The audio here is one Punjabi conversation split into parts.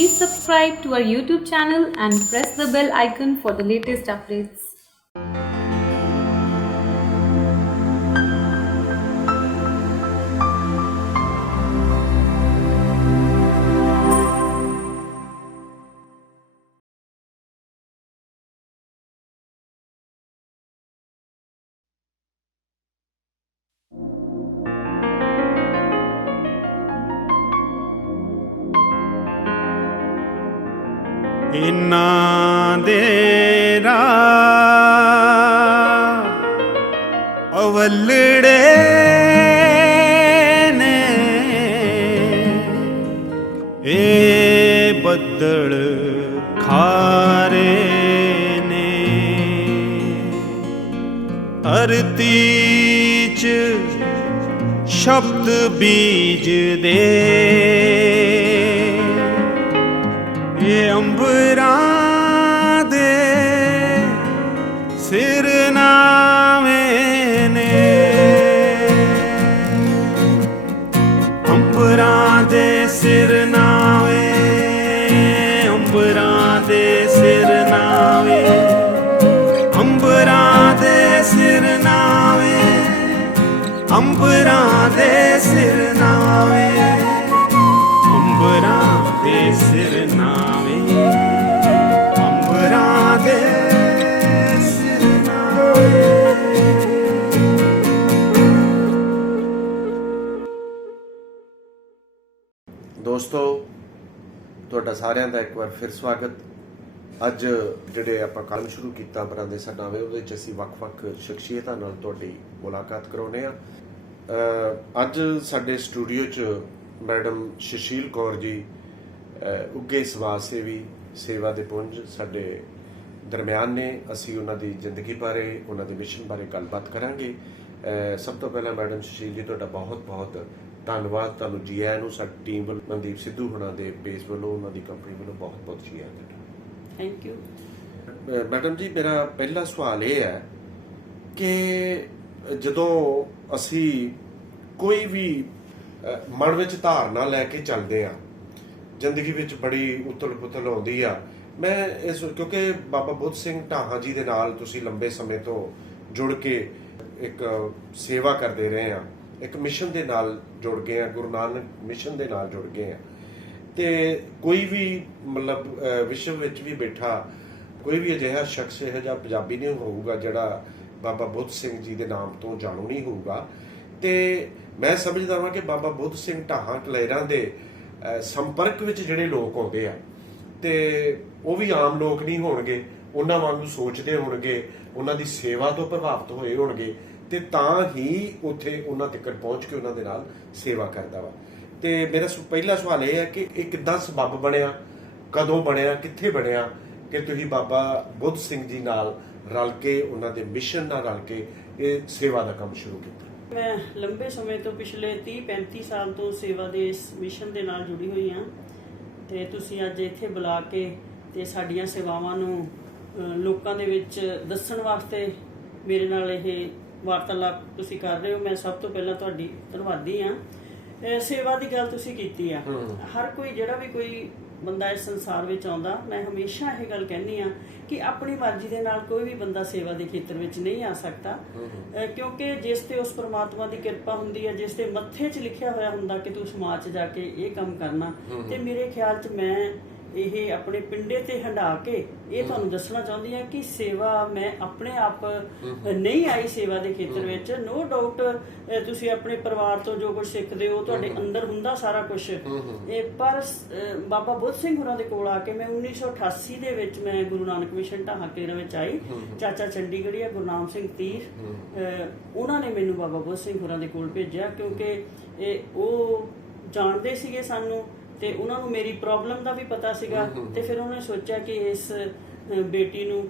Please subscribe to our YouTube channel and press the bell icon for the latest updates. ਇਨਾਂ ਦੇ ਰਾਹ ਅਵਲੜੇ ਨੇ ਇਹ ਬੱਦਲ ਖਾਰੇ ਨੇ ਧਰਤੀ 'ਚ ਸ਼ਬਦ ਬੀਜਦੇ ਇਹ ਅੰਬਰਾਂ ਦੇ ਸਿਰਨਾਵੇਂ ਨੇ ਅੰਬਰਾਂ ਦੇ ਸਿਰਨਾਵੇਂ ਅੰਬਰਾਂ ਦੇ ਸਿਰਨਾਵੇਂ ਅੰਬਰਾਂ ਦੇ ਸਿਰਨਾਵੇਂ ਅੰਬਰਾਂ ਦੇ ਸਿਰਨਾਵੇਂ ਅੰਬਰਾਂ ਦੇ ਸਿਰਨਾਵੇਂ ਅੰਬਰਾਂ ਦੇ ਸਿਰਨਾਵੇਂ। ਦੋਸਤੋ, ਤੁਹਾਡਾ ਸਾਰਿਆਂ ਦਾ ਇੱਕ ਵਾਰ ਫਿਰ ਸਵਾਗਤ। ਅੱਜ ਜਿਹੜੇ ਆਪਾਂ ਕਾਲਮ ਸ਼ੁਰੂ ਕੀਤਾ ਬਰਾਂਦੇ ਸਡਾਵੇਂ, ਉਹਦੇ 'ਚ ਅਸੀਂ ਵੱਖ-ਵੱਖ ਸ਼ਖਸੀਅਤਾਂ ਨਾਲ ਤੁਹਾਡੀ ਮੁਲਾਕਾਤ ਕਰਾਉਂਦੇ ਹਾਂ। ਅੱਜ ਸਾਡੇ ਸਟੂਡੀਓ 'ਚ ਮੈਡਮ ਸੁਸ਼ੀਲ ਕੌਰ ਜੀ ਉੱਘੇ ਸਮਾਜ ਸੇਵੀ, ਸੇਵਾ ਦੇ ਪੁੰਜ ਸਾਡੇ ਦਰਮਿਆਨ ਨੇ। ਅਸੀਂ ਉਹਨਾਂ ਦੀ ਜ਼ਿੰਦਗੀ ਬਾਰੇ, ਉਹਨਾਂ ਦੇ ਮਿਸ਼ਨ ਬਾਰੇ ਗੱਲਬਾਤ ਕਰਾਂਗੇ। ਸਭ ਤੋਂ ਪਹਿਲਾਂ ਮੈਡਮ ਸੁਸ਼ੀਲ ਜੀ, ਤੁਹਾਡਾ ਬਹੁਤ-ਬਹੁਤ ਧੰਨਵਾਦ। ਤੁਹਾਨੂੰ ਜੀ ਆਇਆਂ ਨੂੰ ਸਾਡੀ ਟੀਮ ਵੱਲੋਂ, ਮਨਦੀਪ ਸਿੱਧੂ ਹੁਣਾਂ ਦੇ ਬੇਸ ਵੱਲੋਂ, ਉਹਨਾਂ ਦੀ ਕੰਪਨੀ ਵੱਲੋਂ ਬਹੁਤ-ਬਹੁਤ ਜੀ ਆਇਆਂ ਤੁਹਾਡਾ। Thank you. ਮੈਡਮ ਜੀ, ਮੇਰਾ ਪਹਿਲਾ ਸਵਾਲ ਇਹ ਹੈ ਕਿ ਜਦੋਂ ਅਸੀਂ ਕੋਈ ਵੀ ਮਨ ਵਿੱਚ ਧਾਰਨਾ ਲੈ ਕੇ ਚੱਲਦੇ ਆ, ਜ਼ਿੰਦਗੀ ਵਿੱਚ ਬੜੀ ਉਥਲ ਪੁਥਲ ਆਉਂਦੀ ਆ। ਮੈਂ ਇਸ ਕਿਉਂਕਿ ਬਾਬਾ ਬੁੱਧ ਸਿੰਘ ਢਾਹਾਂ ਜੀ ਦੇ ਨਾਲ ਤੁਸੀਂ ਲੰਬੇ ਸਮੇਂ ਤੋਂ ਜੁੜ ਕੇ ਇੱਕ ਸੇਵਾ ਕਰਦੇ ਰਹੇ ਆ, ਇੱਕ ਮਿਸ਼ਨ ਦੇ ਨਾਲ ਜੁੜ ਗਏ ਆ, ਗੁਰੂ ਨਾਨਕ ਮਿਸ਼ਨ ਦੇ ਨਾਲ ਜੁੜ ਗਏ ਆ। ਤੇ ਕੋਈ ਵੀ ਮਤਲਬ ਵਿਸ਼ਵ ਵਿੱਚ ਵੀ ਬੈਠਾ ਕੋਈ ਵੀ ਅਜਿਹਾ ਸ਼ਖਸ, ਇਹੋ ਜਿਹਾ ਪੰਜਾਬੀ ਨਹੀਂ ਹੋਊਗਾ ਜਿਹੜਾ ਬਾਬਾ ਬੁੱਧ ਸਿੰਘ ਜੀ ਦੇ ਨਾਮ ਤੋਂ ਜਾਣੂ ਨਹੀਂ ਹੋਊਗਾ। ਤੇ ਮੈਂ ਸਮਝਦਾ ਹਾਂ ਕਿ ਬਾਬਾ ਬੁੱਧ ਸਿੰਘ ਢਾਹਾਂ ਕਲੇਰਾਂ ਦੇ ਸੰਪਰਕ ਵਿੱਚ ਜਿਹੜੇ ਲੋਕ ਆਉਂਦੇ ਆ, ਤੇ ਉਹ ਵੀ ਆਮ ਲੋਕ ਨਹੀਂ ਹੋਣਗੇ, ਉਹਨਾਂ ਵਾਂਗੂ ਸੋਚਦੇ ਹੋਣਗੇ, ਉਹਨਾਂ ਦੀ ਸੇਵਾ ਤੋਂ ਪ੍ਰਭਾਵਿਤ ਹੋਏ ਹੋਣਗੇ, ਤੇ ਤਾਂ ਹੀ ਉੱਥੇ ਉਹਨਾਂ ਤੱਕ ਪਹੁੰਚ ਕੇ ਉਹਨਾਂ ਦੇ ਨਾਲ ਸੇਵਾ ਕਰਦਾ ਵਾ। ਤੇ ਮੇਰਾ ਪਹਿਲਾ ਸਵਾਲ ਇਹ ਹੈ ਕਿ ਇਹ ਕਿੱਦਾਂ ਸਬੱਬ ਬਣਿਆ, ਕਦੋਂ ਬਣਿਆ, ਕਿੱਥੇ ਬਣਿਆ ਕਿ ਤੁਸੀਂ ਬਾਬਾ ਬੁੱਧ ਸਿੰਘ ਜੀ ਨਾਲ ਰਲ ਕੇ, ਉਹਨਾਂ ਦੇ ਮਿਸ਼ਨ ਨਾਲ ਰਲ ਕੇ ਇਹ ਸੇਵਾ ਦਾ ਕੰਮ ਸ਼ੁਰੂ ਕੀਤਾ? ਮੈਂ ਲੰਬੇ ਸਮੇਂ ਤੋਂ, ਪਿਛਲੇ 30-35 ਸਾਲ ਤੋਂ ਸੇਵਾ ਦੇ ਇਸ ਮਿਸ਼ਨ ਦੇ ਨਾਲ ਜੁੜੀ ਹੋਈ ਹਾਂ। ਤੇ ਤੁਸੀਂ ਅੱਜ ਇੱਥੇ ਬੁਲਾ ਕੇ ਤੇ ਸਾਡੀਆਂ ਸੇਵਾਵਾਂ ਨੂੰ ਲੋਕਾਂ ਦੇ ਵਿੱਚ ਦੱਸਣ ਵਾਸਤੇ ਮੇਰੇ ਨਾਲ ਇਹ ਵਾਰਤਾਲਾਪ ਤੁਸੀਂ ਕਰ ਰਹੇ ਹੋ। ਮੈਂ ਸਭ ਤੋਂ ਪਹਿਲਾਂ ਤੁਹਾਡੀ ਧੰਨਵਾਦੀ ਹਾਂ। ਸੇਵਾ ਦੀ ਗੱਲ ਤੁਸੀਂ ਕੀਤੀ ਆ। ਹਰ ਕੋਈ, ਜਿਹੜਾ ਵੀ ਕੋਈ ਬੰਦਾ ਇਸ ਸੰਸਾਰ ਵਿੱਚ ਆਉਂਦਾ, ਮੈਂ ਹਮੇਸ਼ਾ ਇਹ ਗੱਲ ਕਹਿੰਦੀ ਆ ਕਿ ਆਪਣੀ ਮਰਜ਼ੀ ਦੇ ਨਾਲ ਕੋਈ ਵੀ ਬੰਦਾ ਸੇਵਾ ਦੇ ਖੇਤਰ ਵਿੱਚ ਨਹੀਂ ਆ ਸਕਦਾ, ਕਿਉਂਕਿ ਜਿਸ ਤੇ ਉਸ ਪਰਮਾਤਮਾ ਦੀ ਕਿਰਪਾ ਹੁੰਦੀ ਹੈ, ਜਿਸ ਤੇ ਮੱਥੇ 'ਚ ਲਿਖਿਆ ਹੋਇਆ ਹੁੰਦਾ ਕਿ ਤੂੰ ਸਮਾਜ 'ਚ ਜਾ ਕੇ ਇਹ ਕੰਮ ਕਰਨਾ। ਤੇ ਮੇਰੇ ਖਿਆਲ 'ਚ ਮੈਂ ਇਹ ਆਪਣੇ ਪਿੰਡੇ ਤੇ ਹੰਢਾ ਕੇ ਇਹ ਤੁਹਾਨੂੰ ਦੱਸਣਾ ਚਾਹੁੰਦੀ ਹਾਂ ਕਿ ਸੇਵਾ, ਮੈਂ ਆਪਣੇ ਆਪ ਨਹੀਂ ਆਈ ਸੇਵਾ ਦੇ ਖੇਤਰ ਵਿੱਚ। ਨੋ ਡਾਊਟ ਤੁਸੀਂ ਆਪਣੇ ਪਰਿਵਾਰ ਤੋਂ ਜੋ ਕੁਝ ਸਿੱਖਦੇ ਹੋ, ਤੁਹਾਡੇ ਅੰਦਰ ਹੁੰਦਾ ਸਾਰਾ ਕੁਝ। ਪਰ ਬਾਬਾ ਬੁੱਧ ਸਿੰਘ ਹੋਰਾਂ ਦੇ ਕੋਲ ਆ ਕੇ ਮੈਂ 1988 ਦੇ ਵਿੱਚ ਮੈਂ ਗੁਰੂ ਨਾਨਕ ਮਿਸ਼ਨ ਢਾਹਾਂ ਕਲੇਰਾਂ ਵਿੱਚ ਆਈ। ਚਾਚਾ ਚੰਡੀਗੜ੍ਹੀਆ ਗੁਰਨਾਮ ਸਿੰਘ ਤੀਰ, ਉਹਨਾਂ ਨੇ ਮੈਨੂੰ ਬਾਬਾ ਬੁੱਧ ਸਿੰਘ ਹੋਰਾਂ ਦੇ ਕੋਲ ਭੇਜਿਆ, ਕਿਉਂਕਿ ਉਹ ਜਾਣਦੇ ਸੀਗੇ ਸਾਨੂੰ ਤੇ ਉਹਨਾਂ ਨੂੰ ਮੇਰੀ ਪ੍ਰੋਬਲਮ ਦਾ ਵੀ ਪਤਾ ਸੀਗਾ। ਤੇ ਫਿਰ ਉਹਨੇ ਸੋਚਿਆ ਕਿ ਇਸ ਬੇਟੀ ਨੂੰ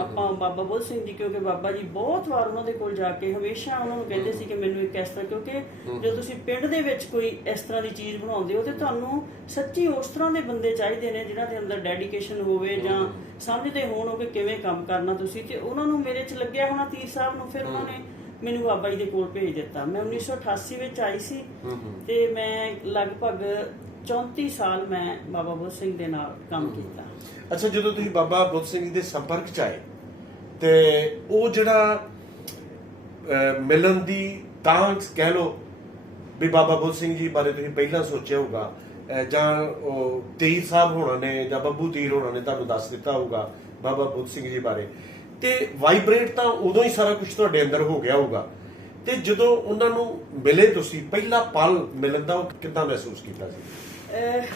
ਆਪਾਂ ਬਾਬਾ ਬੁੱਧ ਸਿੰਘ ਜੀ, ਕਿਉਂਕਿ ਬਾਬਾ ਜੀ ਬਹੁਤ ਵਾਰ ਉਹਨਾਂ ਦੇ ਕੋਲ ਜਾ ਕੇ ਹਮੇਸ਼ਾ ਉਹਨਾਂ ਨੂੰ ਕਹਿੰਦੇ ਸੀ ਕਿ ਮੈਨੂੰ ਇੱਕ ਇਸ ਤਰ੍ਹਾਂ, ਕਿਉਂਕਿ ਜਦੋਂ ਤੁਸੀਂ ਪਿੰਡ ਦੇ ਵਿੱਚ ਕੋਈ ਇਸ ਤਰ੍ਹਾਂ ਦੀ ਚੀਜ਼ ਬਣਾਉਂਦੇ ਹੋ ਤੇ ਤੁਹਾਨੂੰ ਸੱਚੀ ਉਸ ਤਰ੍ਹਾਂ ਦੇ ਬੰਦੇ ਚਾਹੀਦੇ ਨੇ ਜਿਨ੍ਹਾਂ ਦੇ ਅੰਦਰ ਡੈਡੀਕੇਸ਼ਨ ਹੋਵੇ ਜਾਂ ਸਮਝਦੇ ਹੋਣ ਕਿ ਕਿਵੇਂ ਕੰਮ ਕਰਨਾ ਤੁਸੀਂ। ਤੇ ਉਹਨਾਂ ਨੂੰ ਮੇਰੇ 'ਚ ਲੱਗਿਆ ਹੋਣਾ ਤੀਰ ਸਾਹਿਬ ਨੂੰ, ਫਿਰ ਉਹਨਾਂ ਨੇ ਮੈਨੂੰ ਬਾਬਾ ਜੀ ਦੇ ਕੋਲ ਭੇਜ ਦਿੱਤਾ। ਮੈਂ 1988 ਵਿੱਚ ਆਈ ਸੀ ਤੇ ਮੈਂ ਲਗਭਗ 34 ਸਾਲ ਮੈਂ ਬਾਬਾ ਬੁੱਧ ਸਿੰਘ ਦੇ ਨਾਲ ਕੰਮ ਕੀਤਾ। ਅੱਛਾ, ਜਦੋਂ ਤੁਸੀਂ ਬਾਬਾ ਬੁੱਧ ਸਿੰਘ ਜੀ ਦੇ ਸੰਪਰਕ ਚ ਆਏ ਤੇ ਉਹ ਜਿਹੜਾ ਮਿਲਣ ਦੀ ਤਾਂ ਕਹਿ ਲਓ ਵੀ ਬਾਬਾ ਬੁੱਧ ਸਿੰਘ ਜੀ ਬਾਰੇ ਤੁਸੀਂ ਪਹਿਲਾਂ ਸੋਚਿਆ ਹੋਊਗਾ, ਜਾਂ ਉਹ ਤੀਰ ਸਾਹਿਬ ਹੋਣਾ ਨੇ ਜਾਂ ਬੱਬੂ ਤੀਰ ਹੋਣਾ ਨੇ ਤੁਹਾਨੂੰ ਦੱਸ ਦਿੱਤਾ ਹੋਊਗਾ ਬਾਬਾ ਬੁੱਧ ਸਿੰਘ ਜੀ ਬਾਰੇ, ਤੇ ਵਾਈਬ੍ਰੇਟ ਤਾਂ ਉਦੋਂ ਹੀ ਸਾਰਾ ਕੁਝ ਤੁਹਾਡੇ ਅੰਦਰ ਹੋ ਗਿਆ ਹੋਊਗਾ। ਤੇ ਜਦੋਂ ਉਹਨਾਂ ਨੂੰ ਮਿਲੇ ਤੁਸੀਂ, ਪਹਿਲਾ ਪਲ ਮਿਲਣ ਦਾ ਉਹ ਕਿੱਦਾਂ ਮਹਿਸੂਸ ਕੀਤਾ ਸੀ?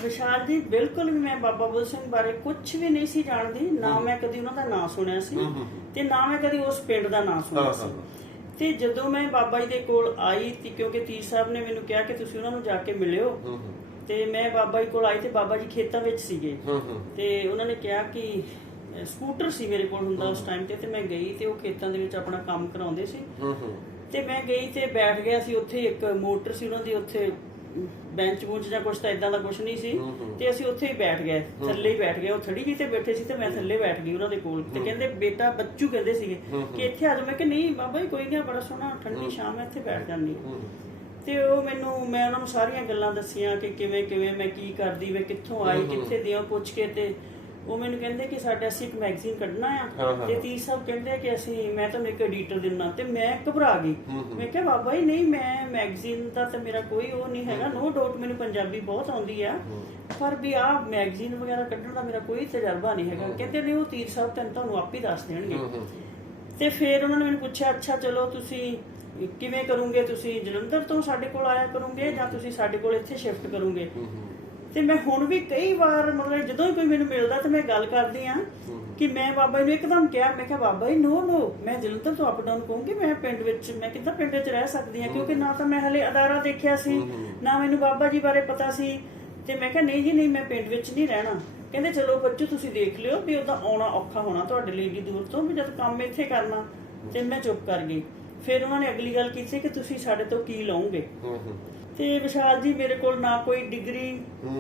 ਵਿਸ਼ਾਲ ਜੀ, ਬਿਲਕੁਲ ਵੀ ਮੈਂ ਬਾਬਾ ਬੁੱਧ ਸਿੰਘ ਬਾਰੇ ਕੁਝ ਵੀ ਨਹੀਂ ਸੀ ਜਾਣਦੀ, ਨਾ ਮੈਂ ਕਦੀ ਉਹਨਾਂ ਦਾ ਨਾਂ ਸੁਣਿਆ ਸੀ ਤੇ ਨਾ ਮੈਂ ਕਦੀ ਉਸ ਪਿੰਡ ਦਾ ਨਾਂ ਸੁਣਿਆ ਸੀ। ਤੇ ਜਦੋਂ ਮੈਂ ਬਾਬਾ ਜੀ ਦੇ ਕੋਲ ਆਈ ਤੇ ਕਿਉਂਕਿ ਤੀਰ ਸਾਹਿਬ ਨੇ ਮੈਨੂੰ ਕਿਹਾ ਕਿ ਤੁਸੀਂ ਉਹਨਾਂ ਨੂੰ ਜਾ ਕੇ ਮਿਲਿਓ, ਤੇ ਮੈਂ ਬਾਬਾ ਜੀ ਕੋਲ ਆਈ ਤੇ ਬਾਬਾ ਜੀ ਖੇਤਾਂ ਵਿੱਚ ਸੀਗੇ ਤੇ ਉਹਨਾਂ ਨੇ ਕਿਹਾ ਕਿ ਸਕੂਟਰ ਸੀ ਮੇਰੇ ਕੋਲ ਹੁੰਦਾ ਉਸ ਟਾਈਮ ਤੇ ਮੈਂ ਗਈ ਤੇ ਉਹ ਖੇਤਾਂ ਦੇ ਵਿੱਚ ਆਪਣਾ ਕੰਮ ਕਰਾਉਂਦੇ ਸੀ ਤੇ ਮੈਂ ਗਈ ਤੇ ਬੈਠ ਗਿਆ ਸੀ ਉੱਥੇ। ਇੱਕ ਮੋਟਰ ਸੀ ਉਹਨਾਂ ਦੀ, ਉੱਥੇ ਬੈਂਚ ਬੂੰਚ ਜਾਂ ਕੁਛ ਤਾਂ ਇਦਾਂ ਦਾ ਕੁਛ ਨਹੀਂ ਸੀ ਤੇ ਅਸੀਂ ਉੱਥੇ ਹੀ ਬੈਠ ਗਏ, ਥੱਲੇ ਹੀ ਬੈਠ ਗਏ। ਉਹ ਥੜੀ ਜੀ ਤੇ ਬੈਠੇ ਸੀ ਤੇ ਮੈਂ ਥੱਲੇ ਬੈਠ ਗਈ ਉਹਨਾਂ ਦੇ ਕੋਲ ਤੇ ਕਹਿੰਦੇ ਬੇਟਾ ਬੱਚੂ ਕਹਿੰਦੇ ਸੀਗੇ ਕਿ ਇੱਥੇ ਆ ਜਾਓ। ਮੈਂ ਕਿਹਾ ਨਹੀਂ ਬਾਬਾ ਜੀ ਕੋਈ ਨਹੀਂ, ਬੜਾ ਸੋਹਣਾ ਠੰਡੀ ਸ਼ਾਮ ਹੈ, ਇੱਥੇ ਬੈਠ ਜਾਂਦੀ। ਤੇ ਉਹ ਮੈਂ ਉਹਨਾਂ ਨੂੰ ਸਾਰੀਆਂ ਗੱਲਾਂ ਦੱਸੀਆਂ ਕਿ ਕਿਵੇਂ ਕਿਵੇਂ ਮੈਂ ਕੀ ਕਰਦੀ, ਮੈਂ ਕਿੱਥੋਂ ਆਈ, ਕਿੱਥੇ ਦੀਆਂ ਪੁੱਛ ਕੇ। ਤੇ ਉਹ ਮੈਨੂੰ ਕਹਿੰਦੇ ਕਿ ਅਸੀਂ ਇੱਕ ਮੈਗਜ਼ੀਨ ਕੱਢਣਾ ਆ ਤੇ ਤੀਰ ਸਾਹਿਬ ਕਹਿੰਦੇ ਕਿ ਮੈਂ ਤੁਹਾਨੂੰ ਇੱਕ ਐਡੀਟਰ ਦੇਣਾ। ਤੇ ਮੈਂ ਘਬਰਾ ਗਈ, ਮੈਂ ਕਿਹਾ ਬਾਬਾ ਜੀ ਨਹੀਂ, ਮੈਂ ਮੈਗਜ਼ੀਨ ਦਾ ਤਾਂ ਮੇਰਾ ਕੋਈ ਉਹ ਨਹੀਂ ਹੈਗਾ, ਨੋ ਡਾਊਟ ਮੈਨੂੰ ਪੰਜਾਬੀ ਬਹੁਤ ਆਉਂਦੀ ਆ, ਪਰ ਵੀ ਆਹ ਮੈਗਜ਼ੀਨ ਵਗੈਰਾ ਕੱਢਣ ਦਾ ਮੇਰਾ ਕੋਈ ਤਜਰਬਾ ਨਹੀਂ ਹੈਗਾ। ਕਹਿੰਦੇ ਨਹੀਂ, ਉਹ ਤੀਰ ਸਾਹਿਬ ਤੁਹਾਨੂੰ ਆਪ ਹੀ ਦੱਸ ਦੇਣਗੇ। ਤੇ ਫਿਰ ਉਹਨਾਂ ਨੇ ਮੈਨੂੰ ਪੁੱਛਿਆ ਅੱਛਾ ਚਲੋ ਤੁਸੀਂ ਕਿਵੇਂ ਕਰੋਗੇ, ਤੁਸੀਂ ਜਲੰਧਰ ਤੋਂ ਸਾਡੇ ਕੋਲ ਆਇਆ ਕਰੋਗੇ ਜਾਂ ਤੁਸੀਂ ਸਾਡੇ ਕੋਲ ਇੱਥੇ ਸ਼ਿਫਟ ਕਰੋਗੇ? ਤੇ ਮੈਂ ਹੁਣ ਵੀ ਕਈ ਵਾਰ ਮਤਲਬ ਜਦੋਂ ਹੀ ਕੋਈ ਮੈਨੂੰ ਮਿਲਦਾ ਤੇ ਮੈਂ ਗੱਲ ਕਰਦੀ ਆ ਕਿ ਮੈਂ ਬਾਬਾ ਜੀ ਨੂੰ ਇੱਕਦਮ ਕਿਹਾ, ਮੈਂ ਕਿਹਾ ਬਾਬਾ ਜੀ ਨੋ ਮੈਂ ਜਲੰਧਰ ਤੋਂ ਅਪ ਡਾਊਨ ਕਹੂੰਗੀ, ਮੈਂ ਪਿੰਡ ਵਿੱਚ, ਮੈਂ ਕਿੱਦਾਂ ਪਿੰਡ ਵਿੱਚ ਰਹਿ ਸਕਦੀ ਆ, ਕਿਉਂਕਿ ਨਾ ਤਾਂ ਮੈਂ ਹਲੇ ਅਦਾਰਾ ਦੇਖਿਆ ਸੀ ਨਾ ਮੈਨੂੰ ਬਾਬਾ ਜੀ ਬਾਰੇ ਪਤਾ ਸੀ। ਤੇ ਮੈਂ ਕਿਹਾ ਨਹੀਂ ਜੀ ਨਹੀਂ, ਮੈਂ ਪਿੰਡ ਵਿੱਚ ਨਹੀਂ ਰਹਿਣਾ। ਕਹਿੰਦੇ ਚਲੋ ਬੱਚੋ ਤੁਸੀਂ ਦੇਖ ਲਿਓ ਵੀ ਉਹਦਾ ਆਉਣਾ ਔਖਾ ਹੋਣਾ ਤੁਹਾਡੇ ਲਈ ਏਡੀ ਦੂਰ ਤੋਂ, ਵੀ ਜਦ ਕੰਮ ਇੱਥੇ ਕਰਨਾ। ਤੇ ਮੈਂ ਚੁੱਪ ਕਰ ਗਈ। ਫਿਰ ਉਹਨਾਂ ਨੇ ਅਗਲੀ ਗੱਲ ਕੀਤੀ ਕਿ ਤੁਸੀਂ ਸਾਡੇ ਤੋਂ ਕੀ ਲਓਗੇ? ਤੇ ਵਿਸ਼ਾਲ ਜੀ ਮੇਰੇ ਕੋਲ ਨਾ ਕੋਈ ਡਿਗਰੀ,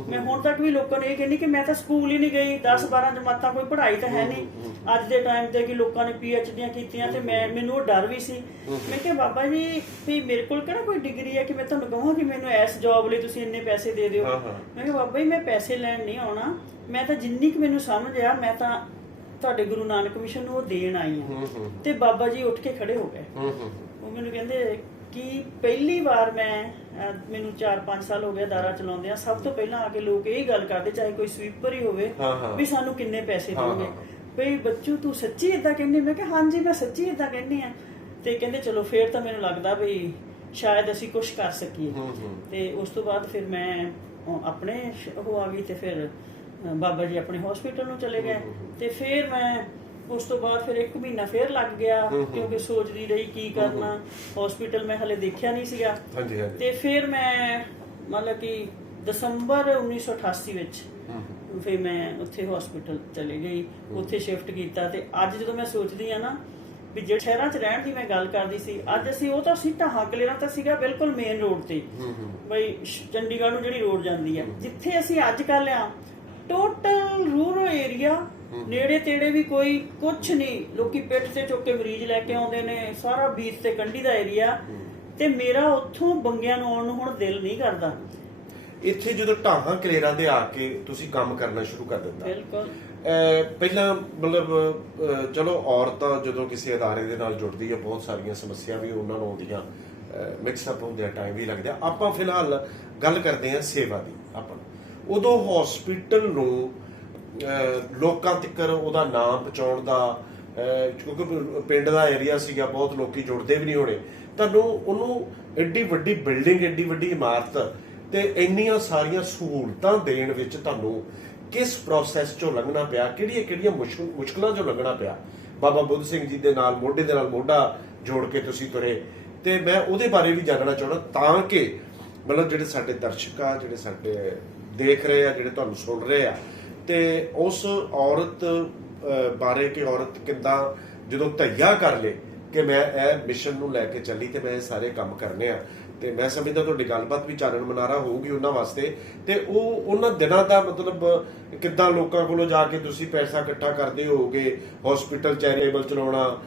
ਮੈਂ ਹੁਣ ਤੱਕ ਵੀ ਲੋਕਾਂ ਨੂੰ ਇਹ ਕਹਿੰਦੀ ਕਿ ਮੈਂ ਤਾਂ ਸਕੂਲ ਹੀ ਨਹੀਂ ਗਈ, 10-12 ਜਮਾਤਾਂ ਕੋਈ ਪੜ੍ਹਾਈ ਤਾਂ ਹੈ ਨਹੀਂ ਅੱਜ ਦੇ ਟਾਈਮ ਤੇ ਕਿ ਲੋਕਾਂ ਨੇ PhDਆਂ ਕੀਤੀਆਂ। ਤੇ ਮੈਨੂੰ ਉਹ ਡਰ ਵੀ ਸੀ। ਮੈਂ ਕਿਹਾ ਬਾਬਾ ਜੀ ਵੀ ਮੇਰੇ ਕੋਲ ਕਿਹੜਾ ਕੋਈ ਡਿਗਰੀ ਹੈ ਕਿ ਮੈਂ ਤੁਹਾਨੂੰ ਕਹਾਂ ਕਿ ਮੈਨੂੰ ਇਸ ਜੌਬ ਲਈ ਤੁਸੀਂ ਇੰਨੇ ਪੈਸੇ ਦੇ ਦਿਓ। ਮੈਂ ਕਿਹਾ ਬਾਬਾ ਜੀ ਮੈਂ ਪੈਸੇ ਲੈਣ ਨਹੀਂ ਆਉਣਾ, ਮੈਂ ਤਾਂ ਜਿੰਨੀ ਕੁ ਮੈਨੂੰ ਸਮਝ ਆ ਮੈਂ ਤਾਂ ਤੁਹਾਡੇ ਗੁਰੂ ਨਾਨਕ ਮਿਸ਼ਨ ਨੂੰ ਉਹ ਦੇਣ ਆਈ ਹਾਂ। ਤੇ ਬਾਬਾ ਜੀ ਉੱਠ ਕੇ ਖੜੇ ਹੋ ਗਏ। ਉਹ ਮੈਨੂੰ ਕਹਿੰਦੇ ਕਿ ਪਹਿਲੀ ਵਾਰ ਮੈਨੂੰ 4-5 ਸਾਲ ਹੋ ਗਏ ਅਦਾਰਾ ਚਲਾਉਂਦੇ ਆ, ਸਭ ਤੋਂ ਪਹਿਲਾਂ ਆ ਕੇ ਲੋਕ ਇਹ ਗੱਲ ਕਰਦੇ, ਚਾਹੇ ਕੋਈ ਸਵੀਪਰ ਹੀ ਹੋਵੇ, ਵੀ ਸਾਨੂੰ ਕਿੰਨੇ ਪੈਸੇ ਦੇਣਗੇ? ਬਈ ਬੱਚੂ ਤੂੰ ਸੱਚੀ ਇਦਾਂ ਕਹਿੰਦੀ? ਮੈਂ ਕਿਹਾ ਹਾਂਜੀ ਮੈਂ ਸੱਚੀ ਇਦਾਂ ਕਹਿੰਦੀ ਆ। ਤੇ ਕਹਿੰਦੇ ਚਲੋ ਫੇਰ ਤਾਂ ਮੈਨੂੰ ਲੱਗਦਾ ਵੀ ਸ਼ਾਇਦ ਅਸੀਂ ਕੁਝ ਕਰ ਸਕੀਏ। ਤੇ ਉਸ ਤੋਂ ਬਾਅਦ ਫਿਰ ਮੈਂ ਆਪਣੇ ਉਹ ਆ ਗਈ ਤੇ ਫਿਰ ਬਾਬਾ ਜੀ ਆਪਣੇ ਹਸਪੀਟਲ ਨੂੰ ਚਲੇ ਗਏ। ਤੇ ਫਿਰ ਮੈਂ ਉਸ ਤੋਂ ਬਾਅਦ ਫਿਰ 1 ਮਹੀਨਾ ਫਿਰ ਲੱਗ ਗਿਆ ਕਿਉਂਕਿ ਸੋਚਦੀ ਰਹੀ ਕੀ ਕਰਨਾ। ਹਸਪੀਟਲ ਮੈਂ ਹਲੇ ਦੇਖਿਆ ਨਹੀਂ ਸੀਗਾ। ਤੇ ਫਿਰ ਮੈਂ ਮਤਲਬ ਕਿ ਦਸੰਬਰ 1988 ਵਿੱਚ ਫਿਰ ਮੈਂ ਉੱਥੇ ਹਸਪੀਟਲ ਚਲੇ ਗਈ, ਉੱਥੇ ਸ਼ਿਫਟ ਕੀਤਾ। ਤੇ ਅੱਜ ਜਦੋਂ ਮੈਂ ਸੋਚਦੀ ਆ ਨਾ ਵੀ ਜਿਹੜੇ ਸ਼ਹਿਰਾਂ 'ਚ ਰਹਿਣ ਦੀ ਮੈਂ ਗੱਲ ਕਰਦੀ ਸੀ, ਅੱਜ ਅਸੀਂ ਉਹ ਤਾਂ ਸੀ ਢਾਹਾਂ ਕਲੇਰਾਂ ਤਾਂ ਸੀਗਾ ਬਿਲਕੁਲ ਮੇਨ ਰੋਡ ਤੇ, ਬਈ ਚੰਡੀਗੜ੍ਹ ਨੂੰ ਜਿਹੜੀ ਰੋਡ ਜਾਂਦੀ ਆ, ਜਿੱਥੇ ਅਸੀਂ ਅੱਜ ਕੱਲ੍ਹ ਆ ਟੋਟਲ ਰੂਰਲ ਏਰੀਆ, ਨੇੜੇ ਤੇੜੇ ਵੀ ਕੋਈ ਕੁਛ ਨਹੀਂ, ਲੋਕੀ ਪਿੱਠ ਤੇ ਚੁੱਕ ਕੇ ਮਰੀਜ਼ ਲੈ ਕੇ ਆਉਂਦੇ ਨੇ, ਸਾਰਾ ਬੀਚ ਤੇ ਕੰਢੀ ਦਾ ਏਰੀਆ। ਤੇ ਮੇਰਾ ਉੱਥੋਂ ਬੰਗਿਆਂ ਨੂੰ ਆਉਣ ਨੂੰ ਹੁਣ ਦਿਲ ਨਹੀਂ ਕਰਦਾ। ਇੱਥੇ ਜਦੋਂ ਢਾਹਾਂ ਕਲੇਰਾਂ ਦੇ ਆ ਕੇ ਤੁਸੀਂ ਕੰਮ ਕਰਨਾ ਸ਼ੁਰੂ ਕਰ ਦਿੱਤਾ, ਬਿਲਕੁਲ ਪਹਿਲਾਂ ਮਤਲਬ ਚਲੋ ਔਰਤਾਂ ਜਦੋਂ ਕਿਸੇ ਅਦਾਰੇ ਦੇ ਨਾਲ ਜੁੜਦੀ ਹੈ ਬਹੁਤ ਸਾਰੀਆਂ ਸਮੱਸਿਆ ਵੀ ਉਹਨਾਂ ਨੂੰ ਆਉਂਦੀਆਂ, ਮਿਕਸ ਅਪ ਹੁੰਦੇ ਆ, ਟਾਈਮ ਵੀ ਲੱਗਦਾ। ਆਪਾਂ ਫਿਲਹਾਲ ਗੱਲ ਕਰਦੇ ਹਾਂ ਸੇਵਾ ਦੀ। ਆਪਾਂ ਉਦੋਂ ਹਸਪੀਟਲ ਨੂੰ ਲੋਕਾਂ ਤੱਕ ਉਹਦਾ ਨਾਮ ਪਹੁੰਚਾਉਣ ਦਾ, ਕਿਉਂਕਿ ਪਿੰਡ ਦਾ ਏਰੀਆ ਸੀਗਾ, ਬਹੁਤ ਲੋਕੀ ਜੁੜਦੇ ਵੀ ਨਹੀਂ ਹੋਣੇ, ਤੁਹਾਨੂੰ ਉਹਨੂੰ ਐਡੀ ਵੱਡੀ ਬਿਲਡਿੰਗ, ਐਡੀ ਵੱਡੀ ਇਮਾਰਤ ਤੇ ਇੰਨੀਆਂ ਸਾਰੀਆਂ ਸਹੂਲਤਾਂ ਦੇਣ ਵਿੱਚ ਤੁਹਾਨੂੰ ਕਿਸ ਪ੍ਰੋਸੈਸ ਚੋਂ ਲੰਘਣਾ ਪਿਆ? ਕਿਹੜੀਆਂ ਮੁਸ਼ਕਲਾਂ ਚੋਂ ਲੰਘਣਾ ਪਿਆ? ਬਾਬਾ ਬੁੱਧ ਸਿੰਘ ਜੀ ਦੇ ਨਾਲ ਮੋਢੇ ਦੇ ਨਾਲ ਮੋਢਾ ਜੋੜ ਕੇ ਤੁਸੀਂ ਤੁਰੇ, ਤੇ ਮੈਂ ਉਹਦੇ ਬਾਰੇ ਵੀ ਜਾਣਨਾ ਚਾਹੁੰਦਾ ਤਾਂ ਕਿ ਮਤਲਬ ਜਿਹੜੇ ਸਾਡੇ ਦਰਸ਼ਕ ਆ, ਜਿਹੜੇ ਸਾਡੇ ਦੇਖ ਰਹੇ ਆ, ਜਿਹੜੇ ਤੁਹਾਨੂੰ ਸੁਣ ਰਹੇ ਆ, ਤੇ ਉਸ ਔਰਤ ਬਾਰੇ ਕਿ ਔਰਤ ਕਿੱਦਾਂ ਜਦੋਂ ਧਈਆ ਕਰ ਲੇ ਕਿ ਮੈਂ ਇਹ ਮਿਸ਼ਨ ਨੂੰ ਲੈ ਕੇ ਚੱਲੀ ਤੇ ਮੈਂ ਇਹ ਸਾਰੇ ਕੰਮ ਕਰਨੇ ਆ। ਤੇ ਮੈਂ ਸਮਝਦਾ ਤੁਹਾਡੀ ਗੱਲਬਾਤ ਵੀ ਚਾਨਣ ਮਨਾਰਾ ਹੋਊਗੀ ਉਹਨਾਂ ਵਾਸਤੇ। ਤੇ ਉਹ ਉਹਨਾਂ ਦਿਨਾਂ ਦਾ ਮਤਲਬ ਕਿੱਦਾਂ ਲੋਕਾਂ ਕੋਲੋਂ ਜਾ ਕੇ ਤੁਸੀਂ ਪੈਸਾ ਇਕੱਠਾ ਕਰਦੇ ਹੋਗੇ, ਹਸਪੀਟਲ ਚੈਰੀਟੇਬਲ ਚਲਾਉਣਾ,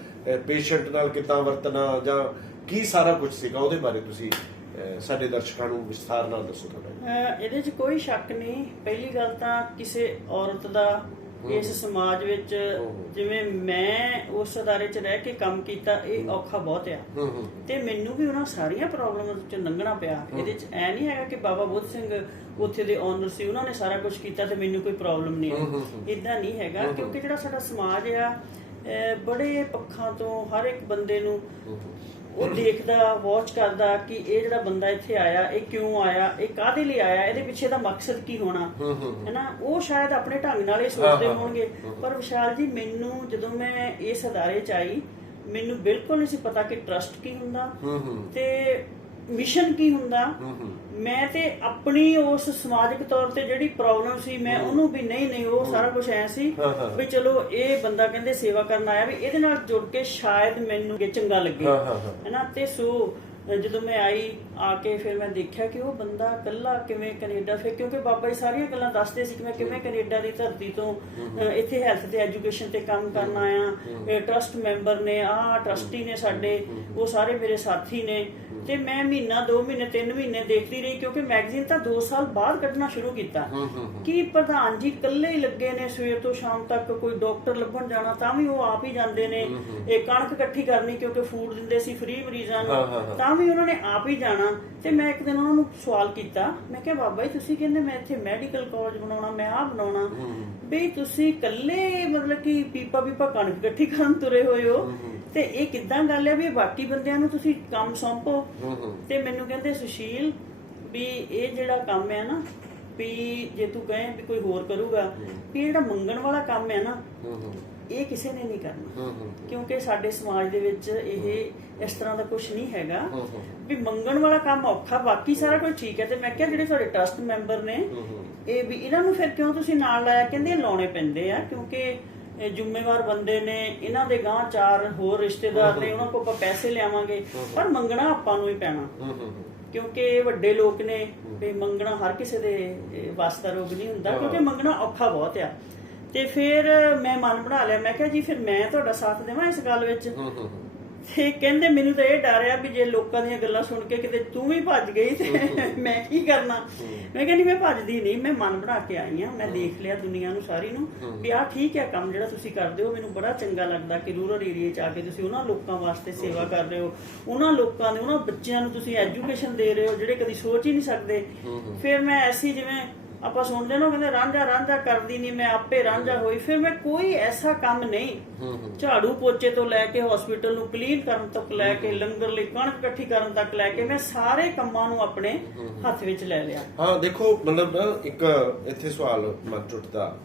ਪੇਸ਼ੈਂਟ ਨਾਲ ਕਿੱਦਾਂ ਵਰਤਣਾ, ਜਾਂ ਕੀ ਸਾਰਾ ਕੁਝ ਸੀਗਾ, ਉਹਦੇ ਬਾਰੇ ਤੁਸੀਂ ਸਾਡੇ ਦਰਸ਼ਕਾਂ ਨੂੰ ਵਿਸਥਾਰ ਨਾਲ ਦੱਸੋ ਤੁਹਾਡਾ। ਇਹਦੇ 'ਚ ਕੋਈ ਸ਼ੱਕ ਨਹੀਂ। ਪਹਿਲੀ ਗੱਲ ਤਾਂ ਕਿਸੇ ਔਰਤ ਦਾ ਇਸ ਸਮਾਜ ਵਿੱਚ, ਜਿਵੇਂ ਮੈਂ ਉਸ ਅਦਾਰੇ 'ਚ ਰਹਿ ਕੇ ਕੰਮ ਕੀਤਾ, ਇਹ ਔਖਾ ਬਹੁਤ ਆ। ਤੇ ਮੈਨੂੰ ਵੀ ਉਹਨਾਂ ਸਾਰੀਆਂ ਪ੍ਰੋਬਲਮਾਂ 'ਚ ਲੰਘਣਾ ਪਿਆ। ਇਹਦੇ 'ਚ ਐ ਨਹੀਂ ਹੈਗਾ ਕਿ ਬਾਬਾ ਬੁੱਧ ਸਿੰਘ ਉੱਥੇ ਦੇ ਓਨਰ ਸੀ, ਉਹਨਾਂ ਨੇ ਸਾਰਾ ਕੁਝ ਕੀਤਾ ਤੇ ਮੈਨੂੰ ਕੋਈ ਪ੍ਰੋਬਲਮ ਨਹੀਂ ਆਈ। ਇਦਾਂ ਨਹੀਂ ਹੈਗਾ, ਕਿਉਂਕਿ ਜਿਹੜਾ ਸਾਡਾ ਸਮਾਜ ਆ ਬੜੇ ਪੱਖਾਂ ਤੋਂ ਹਰ ਇੱਕ ਬੰਦੇ ਨੂੰ ਉਹ ਦੇਖਦਾ, ਵਾਚ ਕਰਦਾ ਕਿ ਇਹ ਜਿਹੜਾ ਬੰਦਾ ਇੱਥੇ ਆਇਆ, ਇਹ ਕਿਉਂ ਆਇਆ, ਇਹ ਕਾਹਦੇ ਲਈ ਆਇਆ, ਇਹਦੇ ਪਿੱਛੇ ਦਾ ਮਕਸਦ ਕੀ ਹੋਣਾ ਹੈ ਨਾ। ਉਹ ਸ਼ਾਇਦ ਆਪਣੇ ਢੰਗ ਨਾਲ ਇਹ ਸੋਚਦੇ ਹੋਣਗੇ, ਪਰ ਵਿਸ਼ਾਲ ਜੀ, ਮੈਨੂੰ ਜਦੋਂ ਮੈਂ ਇਸ ਅਦਾਰੇ 'ਚ ਆਈ, ਮੈਨੂੰ ਬਿਲਕੁਲ ਨਹੀਂ ਸੀ ਪਤਾ ਕਿ ਟਰਸਟ ਕੀ ਹੁੰਦਾ ਤੇ ਮਿਸ਼ਨ ਕੀ ਹੁੰਦਾ। ਮੈਂ ਤੇ ਆਪਣੀ ਉਸ ਸਮਾਜਿਕ ਤੌਰ ਤੇ ਜਿਹੜੀ ਪ੍ਰੋਬਲਮ ਸੀ, ਮੈਂ ਉਹਨੂੰ ਵੀ ਨਹੀਂ ਉਹ ਸਾਰਾ ਕੁਝ ਐ ਸੀ ਵੀ ਚਲੋ ਇਹ ਬੰਦਾ ਕਹਿੰਦੇ ਸੇਵਾ ਕਰਨ ਆਇਆ, ਵੀ ਇਹਦੇ ਨਾਲ ਜੁੜ ਕੇ ਸ਼ਾਇਦ ਮੈਨੂੰ ਚੰਗਾ ਲੱਗੇ, ਹੈਨਾ। ਤੇ ਸੋ ਜਦੋਂ ਮੈਂ ਆਈ, ਆ ਕੇ ਫਿਰ ਮੈਂ ਦੇਖਿਆ ਕਿ ਉਹ ਬੰਦਾ ਇਕੱਲਾ ਕਿਵੇਂ ਕੈਨੇਡਾ, ਫਿਰ ਕਿਉਂਕਿ ਬਾਬਾ ਜੀ ਸਾਰੀਆਂ ਗੱਲਾਂ ਦੱਸਦੇ ਸੀ ਕਿ ਮੈਂ ਕਿਵੇਂ ਕੈਨੇਡਾ ਦੀ ਧਰਤੀ ਤੋਂ ਇੱਥੇ ਹੈਲਥ ਤੇ ਐਜੂਕੇਸ਼ਨ ਤੇ ਕੰਮ ਕਰਨ ਆਇਆ। ਟਰਸਟ ਮੈਂਬਰ ਨੇ, ਟਰਸਟੀ ਨੇ ਸਾਡੇ, ਉਹ ਸਾਰੇ ਮੇਰੇ ਸਾਥੀ ਨੇ। ਤੇ ਮੈਂ ਮਹੀਨਾ, 2 ਮਹੀਨੇ, 3 ਮਹੀਨੇ ਦੇਖਦੀ ਰਹੀ, ਕਿਉਂਕਿ ਮੈਗਜ਼ੀਨ ਤਾਂ 2 ਸਾਲ ਬਾਅਦ ਕੱਢਣਾ ਸ਼ੁਰੂ ਕੀਤਾ ਕਿ ਪ੍ਰਧਾਨ ਜੀ ਇਕੱਲੇ ਹੀ ਲੱਗੇ ਨੇ ਸਵੇਰ ਤੋਂ ਸ਼ਾਮ ਤੱਕ। ਕੋਈ ਡਾਕਟਰ ਲੱਭਣ ਜਾਣਾ ਤਾਂ ਵੀ ਉਹ ਆਪ ਹੀ ਜਾਂਦੇ ਨੇ, ਇਹ ਕਣਕ ਇਕੱਠੀ ਕਰਨੀ ਕਿਉਂਕਿ ਫੂਡ ਦਿੰਦੇ ਸੀ ਫ੍ਰੀ ਮਰੀਜ਼ਾਂ ਨੂੰ, ਤਾਂ ਵੀ ਉਹਨਾਂ ਨੇ ਆਪ ਹੀ ਜਾਣਾ। ਤੇ ਮੈਂ ਇੱਕ ਦਿਨ ਉਹਨਾਂ ਨੂੰ ਸਵਾਲ ਕੀਤਾ, ਮੈਂ ਕਿਹਾ ਬਾਬਾ ਜੀ ਤੁਸੀਂ ਕਹਿੰਦੇ ਮੈਂ ਇੱਥੇ ਮੈਡੀਕਲ ਕਾਲਜ ਬਣਾਉਣਾ, ਮੈਂ ਆਹ ਬਣਾਉਣਾ, ਵੀ ਤੁਸੀਂ ਇਕੱਲੇ ਮਤਲਬ ਕਿ ਪੀਪਾ ਕਣਕ ਇਕੱਠੀ ਕਰਨ ਤੁਰੇ ਹੋਏ ਹੋ, ਤੇ ਇਹ ਕਿੱਦਾਂ ਗੱਲ ਹੈ ਵੀ ਬਾਕੀ ਬੰਦਿਆਂ ਨੂੰ ਤੁਸੀਂ ਕੰਮ ਸੌਂਪੋ। ਤੇ ਮੈਨੂੰ ਕਹਿੰਦੇ ਸੁਸ਼ੀਲ ਵੀ ਇਹ ਜਿਹੜਾ ਕੰਮ ਹੈ ਨਾ, ਵੀ ਜੇ ਤੂੰ ਕਹੇ ਵੀ ਕੋਈ ਹੋਰ ਕਰੂਗਾ, ਵੀ ਜਿਹੜਾ ਮੰਗਣ ਵਾਲਾ ਕੰਮ ਹੈ ਨਾ, ਇਹ ਕਿਸੇ ਨੇ ਨਹੀਂ ਕਰਨਾ, ਕਿਉਂਕਿ ਸਾਡੇ ਸਮਾਜ ਦੇ ਵਿੱਚ ਇਹ ਇਸ ਤਰ੍ਹਾਂ ਦਾ ਕੁਝ ਨਹੀਂ ਹੈਗਾ ਵੀ ਮੰਗਣ ਵਾਲਾ ਕੰਮ ਔਖਾ, ਬਾਕੀ ਸਾਰਾ ਕੁਝ ਠੀਕ ਹੈ। ਤੇ ਮੈਂ ਕਿਹਾ ਜਿਹੜੇ ਤੁਹਾਡੇ ਟਰਸਟ ਮੈਂਬਰ ਨੇ, ਇਹ ਵੀ ਇਹਨਾਂ ਨੂੰ ਫਿਰ ਕਿਉਂ ਤੁਸੀਂ ਨਾਲ ਲਾਇਆ? ਕਹਿੰਦੇ ਲਾਉਣੇ ਪੈਂਦੇ ਆ ਕਿਉਂਕਿ ਜ਼ਿੰਮੇਵਾਰ ਬੰਦੇ ਨੇ, ਇਹਨਾਂ ਦੇ ਗਾਂ 4 ਹੋਰ ਰਿਸ਼ਤੇਦਾਰ ਨੇ, ਉਹਨਾਂ ਕੋਲ ਆਪਾਂ ਪੈਸੇ ਲਿਆਵਾਂਗੇ, ਪਰ ਮੰਗਣਾ ਆਪਾਂ ਨੂੰ ਹੀ ਪੈਣਾ, ਕਿਉਂਕਿ ਇਹ ਵੱਡੇ ਲੋਕ ਨੇ। ਵੀ ਮੰਗਣਾ ਹਰ ਕਿਸੇ ਦੇ ਵੱਸ ਦਾ ਰੋਗ ਨਹੀਂ ਹੁੰਦਾ, ਕਿਉਂਕਿ ਮੰਗਣਾ ਔਖਾ ਬਹੁਤ ਆ। ਤੇ ਫਿਰ ਮੈਂ ਮਨ ਬਣਾ ਲਿਆ, ਮੈਂ ਕਿਹਾ ਜੀ ਫਿਰ ਮੈਂ ਤੁਹਾਡਾ ਸਾਥ ਦੇਵਾਂ ਇਸ ਗੱਲ ਵਿੱਚ। ਤੇ ਕਹਿੰਦੇ ਮੈਨੂੰ ਤਾਂ ਇਹ ਡਰ ਆ ਵੀ ਜੇ ਲੋਕਾਂ ਦੀਆਂ ਗੱਲਾਂ ਸੁਣ ਕੇ ਕਿਤੇ ਤੂੰ ਵੀ ਭੱਜ ਗਈ ਤੇ ਮੈਂ ਕੀ ਕਰਨਾ। ਮੈਂ ਕਹਿੰਦੀ ਮੈਂ ਭੱਜਦੀ ਨਹੀਂ, ਮੈਂ ਮਨ ਬਣਾ ਕੇ ਆਈ ਆ। ਮੈਂ ਦੇਖ ਲਿਆ ਦੁਨੀਆ ਨੂੰ ਸਾਰੀ ਨੂੰ ਵੀ ਆਹ ਠੀਕ ਹੈ ਕੰਮ ਜਿਹੜਾ ਤੁਸੀਂ ਕਰਦੇ ਹੋ, ਮੈਨੂੰ ਬੜਾ ਚੰਗਾ ਲੱਗਦਾ ਕਿ ਰੂਰਲ ਏਰੀਆ 'ਚ ਆ ਕੇ ਤੁਸੀਂ ਉਹਨਾਂ ਲੋਕਾਂ ਵਾਸਤੇ ਸੇਵਾ ਕਰ ਰਹੇ ਹੋ, ਉਹਨਾਂ ਲੋਕਾਂ ਦੇ, ਉਹਨਾਂ ਬੱਚਿਆਂ ਨੂੰ ਤੁਸੀਂ ਐਜੂਕੇਸ਼ਨ ਦੇ ਰਹੇ ਹੋ ਜਿਹੜੇ ਕਦੀ ਸੋਚ ਹੀ ਨਹੀਂ ਸਕਦੇ। ਫਿਰ ਮੈਂ ਐਸੀ, ਜਿਵੇਂ ਆਪਾਂ ਸੁਣਦੇ ਨਾ, ਕਹਿੰਦੇ ਰਾਂਝਾ ਕਰਦੀ ਨਹੀਂ, ਮੈਂ ਆਪੇ ਰਾਂਝਾ ਹੋਈ। ਫਿਰ ਮੈਂ ਕੋਈ ਐਸਾ ਕੰਮ ਨਹੀਂ, ਝਾੜੂ ਪੋਚੇ ਤੋਂ ਲੈ ਕੇ ਹਸਪੀਟਲ ਨੂੰ ਕਲੀਨ ਕਰਨ ਤੱਕ ਲੈ ਕੇ, ਲੰਗਰ ਲਈ ਕਣਕ ਇਕੱਠੀ ਕਰਨ ਤੱਕ ਲੈ ਕੇ, ਮੈਂ ਸਾਰੇ ਕੰਮਾਂ ਨੂੰ ਆਪਣੇ ਹੱਥ ਵਿੱਚ ਲੈ ਲਿਆ। ਹਾਂ ਦੇਖੋ, ਮਤਲਬ ਨਾ ਇੱਕ ਇੱਥੇ ਸਵਾਲ ਮਨ ਟੁੱਟਦਾ,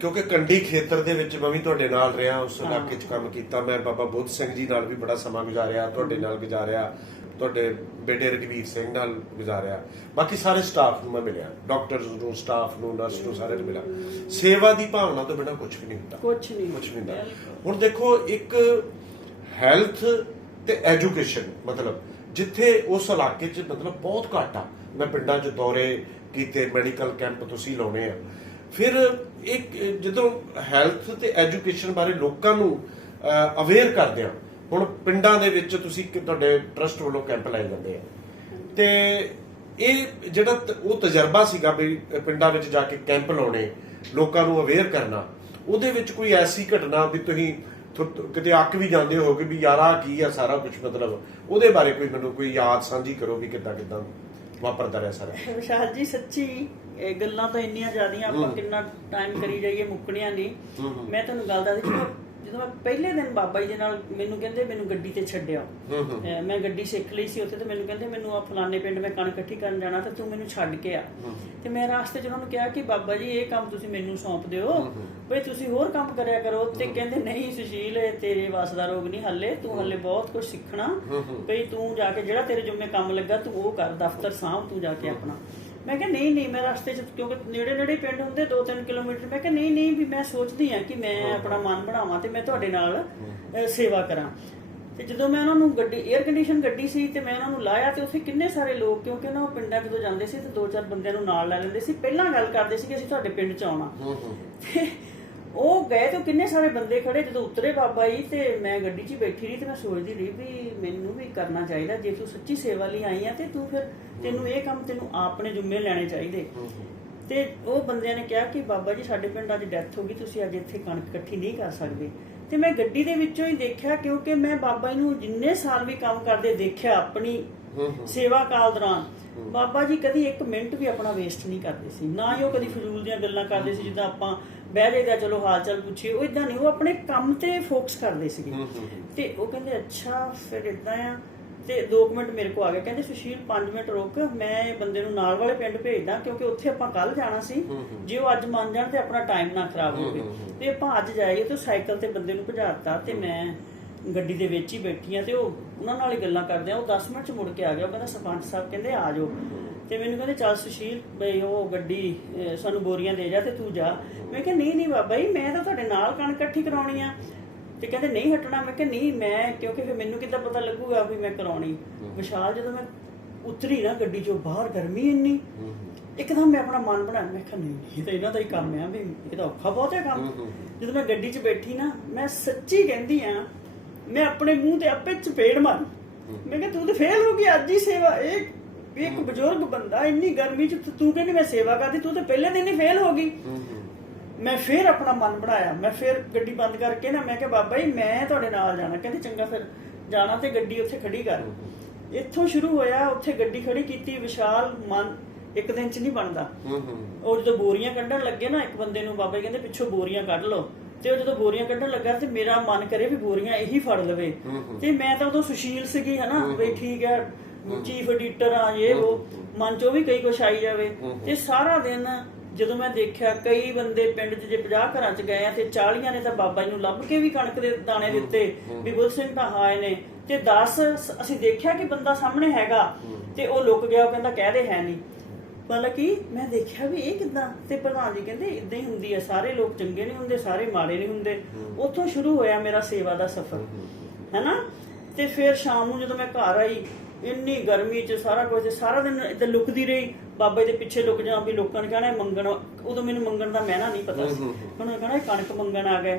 ਕਿਉਂਕਿ ਕੰਢੀ ਖੇਤਰ ਦੇ ਵਿੱਚ ਮੈਂ ਵੀ ਤੁਹਾਡੇ ਨਾਲ ਰਿਹਾ, ਉਸ ਇਲਾਕੇ 'ਚ ਕੰਮ ਕੀਤਾ। ਮੈਂ ਬਾਬਾ ਬੁੱਧ ਸਿੰਘ ਜੀ ਨਾਲ ਵੀ ਬੜਾ ਸਮਾਂ ਗੁਜ਼ਾਰਿਆ, ਤੁਹਾਡੇ ਨਾਲ ਗੁਜ਼ਾਰਿਆ, ਤੁਹਾਡੇ ਬੇਟੇ ਰਘਵੀਰ ਸਿੰਘ ਨਾਲ ਗੁਜ਼ਾਰਿਆ, ਬਾਕੀ ਸਾਰੇ ਸਟਾਫ ਨੂੰ ਮੈਂ ਮਿਲਿਆ, ਡਾਕਟਰਸ ਨੂੰ, ਸਟਾਫ ਨੂੰ, ਨਰਸ ਨੂੰ, ਸਾਰੇ ਨੂੰ ਮਿਲਿਆ। ਸੇਵਾ ਦੀ ਭਾਵਨਾ ਤੋਂ ਬਿਨਾਂ ਕੁਝ ਵੀ ਨਹੀਂ ਹੁੰਦਾ, ਕੁਝ ਨਹੀਂ ਹੁੰਦਾ। ਹੁਣ ਦੇਖੋ, ਇੱਕ ਹੈਲਥ ਤੇ ਐਜੂਕੇਸ਼ਨ, ਮਤਲਬ ਜਿੱਥੇ ਉਸ ਇਲਾਕੇ 'ਚ ਮਤਲਬ ਬਹੁਤ ਘੱਟ ਆ। ਮੈਂ ਪਿੰਡਾਂ 'ਚ ਦੌਰੇ ਕੀਤੇ, ਮੈਡੀਕਲ ਕੈਂਪ ਤੁਸੀਂ ਲਾਉਣੇ ਆ। ਫਿਰ ਇੱਕ ਜਦੋਂ ਹੈਲਥ ਤੇ ਐਜੂਕੇਸ਼ਨ ਬਾਰੇ ਲੋਕਾਂ ਨੂੰ ਅਵੇਅਰ ਕਰਦੇ ਆ, ਹੁਣ ਪਿੰਡਾਂ ਦੇ ਵਿੱਚ ਤੁਸੀਂ ਤੁਹਾਡੇ ਟਰਸਟ ਵੱਲੋਂ ਕੈਂਪ ਲਾਏ ਜਾਂਦੇ ਆ, ਤੇ ਇਹ ਜਿਹੜਾ ਉਹ ਤਜਰਬਾ ਸੀਗਾ ਵੀ ਪਿੰਡਾਂ ਵਿੱਚ ਜਾ ਕੇ ਕੈਂਪ ਲਾਉਣੇ, ਲੋਕਾਂ ਨੂੰ ਅਵੇਅਰ ਕਰਨਾ, ਉਹਦੇ ਵਿੱਚ ਕੋਈ ਐਸੀ ਘਟਨਾ ਵੀ ਤੁਸੀਂ ਕਿਤੇ ਅੱਕ ਵੀ ਜਾਂਦੇ ਹੋਗੇ ਵੀ ਯਾਰ ਆਹ ਕੀ ਆ ਸਾਰਾ ਕੁਝ, ਮਤਲਬ ਉਹਦੇ ਬਾਰੇ ਕੋਈ ਮੈਨੂੰ ਕੋਈ ਯਾਦ ਸਾਂਝੀ ਕਰੋ ਵੀ ਕਿੱਦਾਂ ਵਾਪਰਦਾ ਰਿਹਾ ਸਾਰਾ। ਵਿਸ਼ਾਲ ਜੀ ਸੱਚੀ ਇਹ ਗੱਲਾਂ ਤਾਂ ਇੰਨੀਆਂ ਜ਼ਿਆਦੀਆਂ, ਆਪਾਂ ਕਿੰਨਾ ਟਾਈਮ ਕਰੀ ਜਾਈਏ, ਮੁੱਕਣੀਆਂ ਨਹੀਂ। ਮੈਂ ਤੁਹਾਨੂੰ ਗੱਲ ਦੱਸਦੀ, ਜਦੋਂ ਮੈਂ ਪਹਿਲੇ ਦਿਨ ਬਾਬਾ ਜੀ ਦੇ ਨਾਲ, ਮੈਨੂੰ ਕਹਿੰਦੇ ਮੈਨੂੰ ਗੱਡੀ ਤੇ ਛੱਡਿਆ, ਮੈਂ ਗੱਡੀ ਸਿੱਖ ਲਈ ਸੀ ਉੱਥੇ, ਤੇ ਮੈਨੂੰ ਕਹਿੰਦੇ ਮੈਨੂੰ ਆ ਫਲਾਣੇ ਪਿੰਡ ਮੈਂ ਕਣਕ ਇਕੱਠੀ ਕਰਨ ਜਾਣਾ ਤੇ ਤੂੰ ਮੈਨੂੰ ਛੱਡ ਕੇ ਆ। ਤੇ ਮੈਂ ਰਾਸਤੇ 'ਚ ਉਹਨਾਂ ਨੂੰ ਕਿਹਾ ਕਿ ਬਾਬਾ ਜੀ ਇਹ ਕੰਮ ਤੁਸੀਂ ਮੈਨੂੰ ਸੌਂਪ ਦਿਓ, ਬਈ ਤੁਸੀਂ ਹੋਰ ਕੰਮ ਕਰਿਆ ਕਰੋ। ਤੇ ਕਹਿੰਦੇ ਨਹੀਂ ਸੁਸ਼ੀਲ, ਤੇਰੇ ਵੱਸ ਦਾ ਰੋਗ ਨਹੀਂ ਹੱਲੇ, ਤੂੰ ਹੱਲੇ ਬਹੁਤ ਕੁਝ ਸਿੱਖਣਾ, ਬਈ ਤੂੰ ਜਾ ਕੇ ਜਿਹੜਾ ਤੇਰੇ ਜੁੰਮੇ ਕੰਮ ਲੱਗਾ ਤੂੰ ਉਹ ਕਰ, ਦਫ਼ਤਰ ਸਾਂਭ ਤੂੰ ਜਾ ਕੇ ਆਪਣਾ। ਮੈਂ ਕਿਹਾ ਨਹੀਂ ਮੈਂ ਰਸਤੇ 'ਚ, ਕਿਉਂਕਿ ਨੇੜੇ ਪਿੰਡ ਹੁੰਦੇ 2-3 ਕਿਲੋਮੀਟਰ, ਮੈਂ ਕਿਹਾ ਨਹੀਂ ਵੀ ਮੈਂ ਸੋਚਦੀ ਹਾਂ ਕਿ ਮੈਂ ਆਪਣਾ ਮਨ ਬਣਾਵਾਂ ਤੇ ਮੈਂ ਤੁਹਾਡੇ ਨਾਲ ਸੇਵਾ ਕਰਾਂ। ਤੇ ਜਦੋਂ ਮੈਂ ਉਹਨਾਂ ਨੂੰ ਗੱਡੀ, 에ਅਰ ਕੰਡੀਸ਼ਨ ਗੱਡੀ ਸੀ, ਤੇ ਮੈਂ ਉਹਨਾਂ ਨੂੰ ਲਾਇਆ, ਤੇ ਉੱਥੇ ਕਿੰਨੇ ਸਾਰੇ ਲੋਕ, ਕਿਉਂਕਿ ਨਾ ਉਹ ਪਿੰਡਾਂ ਜਦੋਂ ਜਾਂਦੇ ਸੀ ਤੇ 2-4 ਬੰਦਿਆਂ ਨੂੰ ਨਾਲ ਲੈ ਲੈਂਦੇ ਸੀ, ਪਹਿਲਾਂ ਗੱਲ ਕਰਦੇ ਸੀ ਕਿ ਅਸੀਂ ਤੁਹਾਡੇ ਪਿੰਡ 'ਚ ਆਉਣਾ। ਤੇ ਉਹ ਗਏ ਤੇ ਕਿੰਨੇ ਸਾਰੇ ਬੰਦੇ ਖੜੇ, ਜਦੋਂ ਉਤਰੇ ਬਾਬਾ ਜੀ ਤੇ ਮੈਂ ਗੱਡੀ 'ਚ ਹੀ ਬੈਠੀ ਰਹੀ ਤੇ ਮੈਂ ਸੋਚਦੀ ਰਹੀ ਵੀ ਮੈਨੂੰ ਵੀ ਕਰਨਾ ਚਾਹੀਦਾ, ਜੇ ਤੂੰ ਸੱਚੀ ਸੇਵਾ ਲਈ ਆਈ ਆ ਤੇ ਤੂੰ ਫਿਰ ਤੈਨੂੰ ਇਹ ਕੰਮ ਤੈਨੂੰ ਆਪਣੇ ਜ਼ਿੰਮੇ ਲੈਣੇ ਚਾਹੀਦੇ। ਤੇ ਉਹ ਬੰਦਿਆਂ ਨੇ ਕਿਹਾ ਕਿ ਬਾਬਾ ਜੀ ਸਾਡੇ ਪਿੰਡ ਅੱਜ ਡੈਥ ਹੋ ਗਈ, ਤੁਸੀਂ ਅੱਜ ਇੱਥੇ ਕਣਕ ਇਕੱਠੀ ਨਹੀਂ ਕਰ ਸਕਦੇ। ਤੇ ਮੈਂ ਗੱਡੀ ਦੇ ਵਿੱਚੋਂ ਹੀ ਦੇਖਿਆ, ਕਿਉਂਕਿ ਮੈਂ ਬਾਬਾ ਜੀ ਨੂੰ ਜਿੰਨੇ ਸਾਲ ਵੀ ਕੰਮ ਕਰਦੇ ਦੇਖਿਆ ਆਪਣੀ ਸੇਵਾ ਕਾਲ ਦੌਰਾਨ, ਬਾਬਾ ਜੀ ਕਦੀ ਇੱਕ ਮਿੰਟ ਵੀ ਆਪਣਾ ਵੇਸਟ ਨਹੀਂ ਕਰਦੇ ਸੀ, ਨਾ ਹੀ ਉਹ ਕਦੀ ਫਜ਼ੂਲ ਦੀਆਂ ਗੱਲਾਂ ਕਰਦੇ ਸੀ ਜਿੱਦਾਂ ਆਪਾਂ ਬਹਿ ਜਾਈਦਾ ਚਲੋ ਹਾਲ ਚਾਲ ਪੁੱਛੀਏ, ਉਹ ਇਦਾਂ ਨਹੀਂ, ਉਹ ਆਪਣੇ ਕੰਮ ਤੇ ਫੋਕਸ ਕਰਦੇ ਸੀਗੇ। ਤੇ ਉਹ ਕਹਿੰਦੇ ਅੱਛਾ ਫਿਰ ਇਦਾਂ ਆ, ਤੇ 2 ਮਿੰਟ ਮੇਰੇ ਕੋ ਆ ਗਏ, ਕਹਿੰਦੇ ਸੁਸ਼ੀਲ 5 ਮਿੰਟ ਰੁਕ, ਮੈਂ ਇਹ ਬੰਦੇ ਨੂੰ ਨਾਲ ਵਾਲੇ ਪਿੰਡ ਭੇਜਦਾ, ਕਿਉਂਕਿ ਉੱਥੇ ਆਪਾਂ ਕੱਲ ਜਾਣਾ ਸੀ, ਜੇ ਉਹ ਅੱਜ ਮੰਨ ਜਾਣ ਤੇ ਆਪਣਾ ਟਾਈਮ ਨਾ ਖਰਾਬ ਹੋਵੇ, ਤੇ ਆਪਾਂ ਅੱਜ ਜਾਈਏ। ਤੇ ਸਾਈਕਲ ਤੇ ਬੰਦੇ ਨੂੰ ਭਜਾਤਾ ਤੇ ਮੈਂ ਗੱਡੀ ਦੇ ਵਿੱਚ ਹੀ ਬੈਠੀ ਆ, ਤੇ ਉਹ ਉਹਨਾਂ ਨਾਲ ਹੀ ਗੱਲਾਂ ਕਰਦੇ ਆ। ਉਹ 10 ਮਿੰਟ ਚ ਮੁੜ ਕੇ ਆ ਗਿਆ, ਉਹ ਕਹਿੰਦਾ ਸਰਪੰਚ ਸਾਹਿਬ ਕਹਿੰਦੇ ਆ ਜਾਓ, ਤੇ ਮੈਨੂੰ ਕਹਿੰਦੇ ਚੱਲ ਸੁਸ਼ੀਲ ਬਈ ਉਹ ਗੱਡੀ ਸਾਨੂੰ ਬੋਰੀਆਂ ਦੇ ਜਾ ਤੇ ਤੂੰ ਜਾ। ਮੈਂ ਕਿਹਾ ਨਹੀਂ ਬਾਬਾ ਜੀ ਮੈਂ ਤਾਂ ਤੁਹਾਡੇ ਨਾਲ ਕਣਕ ਇਕੱਠੀ ਕਰਾਉਣੀ ਆ। ਤੇ ਕਹਿੰਦੇ ਨਹੀਂ ਹਟਣਾ। ਮੈਂ ਕਿਹਾ ਨਹੀਂ ਮੈਂ, ਕਿਉਂਕਿ ਫਿਰ ਮੈਨੂੰ ਕਿੱਦਾਂ ਪਤਾ ਲੱਗੂਗਾ ਵੀ ਮੈਂ ਕਰਾਉਣੀ। ਵਿਸ਼ਾਲ ਜਦੋਂ ਮੈਂ ਉਤਰੀ ਨਾ ਗੱਡੀ ਚੋਂ ਬਾਹਰ, ਗਰਮੀ ਇੰਨੀ, ਇੱਕਦਮ ਮੈਂ ਆਪਣਾ ਮਨ ਬਣਾਇਆ, ਮੈਂ ਕਿਹਾ ਨਹੀਂ ਇਹ ਤਾਂ ਇਹਨਾਂ ਦਾ ਹੀ ਕੰਮ ਆ, ਵੀ ਇਹ ਤਾਂ ਔਖਾ ਬਹੁਤ ਹੈ ਕੰਮ। ਜਦੋਂ ਮੈਂ ਗੱਡੀ 'ਚ ਬੈਠੀ ਨਾ, ਮੈਂ ਸੱਚੀ ਕਹਿੰਦੀ ਆ, ਮੈਂ ਆਪਣੇ ਮੂੰਹ ਤੇ ਆਪੇ ਚਪੇੜ ਮਾਰੀ। ਮੈਂ ਕਿਹਾ ਤੂੰ ਤੇ ਫੇਲ ਹੋ ਗਈ ਅੱਜ ਹੀ ਸੇਵਾ। ਇਹ ਇੱਕ ਬਜ਼ੁਰਗ ਬੰਦਾ ਇੰਨੀ ਗਰਮੀ 'ਚ, ਤੂੰ ਕਹਿੰਦੀ ਮੈਂ ਸੇਵਾ ਕਰਦੀ, ਤੂੰ ਤੇ ਪਹਿਲੇ ਦਿਨ ਹੀ ਫੇਲ ਹੋ ਗਈ। ਮੈਂ ਫਿਰ ਆਪਣਾ ਮਨ ਬਣਾਇਆ, ਮੈਂ ਫਿਰ ਗੱਡੀ ਬੰਦ ਕਰਕੇ ਨਾ ਮੈਂ ਕਿਹਾ ਬਾਬਾ ਜੀ ਮੈਂ ਤੁਹਾਡੇ ਨਾਲ ਜਾਣਾ। ਕਹਿੰਦੇ ਚੰਗਾ ਫਿਰ ਜਾਣਾ, ਤੇ ਗੱਡੀ ਉੱਥੇ ਖੜੀ ਕਰ। ਇੱਥੋਂ ਸ਼ੁਰੂ ਹੋਇਆ, ਉੱਥੇ ਗੱਡੀ ਖੜੀ ਕੀਤੀ। ਵਿਸ਼ਾਲ ਮਨ ਇੱਕ ਦਿਨ 'ਚ ਨਹੀਂ ਬਣਦਾ। ਉਹ ਜਦੋਂ ਬੋਰੀਆਂ ਕੱਢਣ ਲੱਗੇ ਨਾ, ਇੱਕ ਬੰਦੇ ਨੂੰ ਬਾਬਾ ਜੀ ਕਹਿੰਦੇ ਪਿੱਛੋਂ ਬੋਰੀਆਂ ਕੱਢ ਲਓ, ਤੇ ਉਹ ਜਦੋਂ ਬੋਰੀਆਂ ਕੱਢਣ ਲੱਗਾ ਤੇ ਮੇਰਾ ਮਨ ਕਰੇ ਵੀ ਬੋਰੀਆਂ ਇਹੀ ਫੜ ਲਵੇ। ਤੇ ਮੈਂ ਤਾਂ ਉਦੋਂ ਸੁਸ਼ੀਲ ਸੀਗੀ ਹਨਾ, ਵੀ ਠੀਕ ਹੈ ਚੀਫ ਐਡੀਟਰ ਆ, ਇਹ ਉਹ ਮਨ 'ਚੋਂ ਵੀ ਕਈ ਕੁਛ ਆਈ ਜਾਵੇ। ਤੇ ਸਾਰਾ ਦਿਨ ਜਦੋਂ ਮੈਂ ਦੇਖਿਆ ਕਈ ਬੰਦੇ ਪਿੰਡ 'ਚ ਜੇ 50 ਘਰਾਂ 'ਚ ਗਏ ਆ ਤੇ 40 ਨੇ ਤਾਂ ਬਾਬਾ ਜੀ ਨੂੰ ਲੱਭ ਕੇ ਵੀ ਕਣਕ ਦੇ ਦਾਣੇ ਦਿੱਤੇ ਵੀ ਬੁੱਧ ਸਿੰਘ ਤਾਂ ਹਾਏ ਨੇ, ਤੇ 10 ਅਸੀਂ ਦੇਖਿਆ ਕਿ ਬੰਦਾ ਸਾਹਮਣੇ ਹੈਗਾ ਤੇ ਉਹ ਲੁਕ ਗਿਆ, ਉਹ ਕਹਿੰਦਾ ਕਹਿਦੇ ਹੈ ਨਹੀਂ। ਮਤਲਬ ਕਿ ਮੈਂ ਦੇਖਿਆ ਵੀ ਇਹ ਕਿੱਦਾਂ। ਤੇ ਪ੍ਰਧਾਨ ਜੀ ਕਹਿੰਦੇ ਇਦਾਂ ਹੀ ਹੁੰਦੀ ਹੈ, ਸਾਰੇ ਲੋਕ ਚੰਗੇ ਨਹੀਂ ਹੁੰਦੇ, ਸਾਰੇ ਮਾੜੇ ਨਹੀਂ ਹੁੰਦੇ। ਉੱਥੋਂ ਸ਼ੁਰੂ ਹੋਇਆ ਮੇਰਾ ਸੇਵਾ ਦਾ ਸਫ਼ਰ ਹੈਨਾ। ਤੇ ਫਿਰ ਸ਼ਾਮ ਨੂੰ ਜਦੋਂ ਮੈਂ ਘਰ ਆਈ, ਇੰਨੀ ਗਰਮੀ 'ਚ ਸਾਰਾ ਕੁਝ, ਸਾਰਾ ਦਿਨ ਇੱਦਾਂ ਲੁਕਦੀ ਰਹੀ, ਬਾਬੇ ਦੇ ਪਿੱਛੇ ਲੁਕ ਜਾ ਵੀ ਲੋਕਾਂ ਨੇ ਕਹਿਣਾ ਮੰਗਣ। ਉਦੋਂ ਮੈਨੂੰ ਮੰਗਣ ਦਾ ਮਹਿਨਾ ਨਹੀਂ ਪਤਾ ਸੀ, ਹੁਣ ਕਹਿਣਾ ਕਣਕ ਮੰਗਣ ਆ ਗਏ।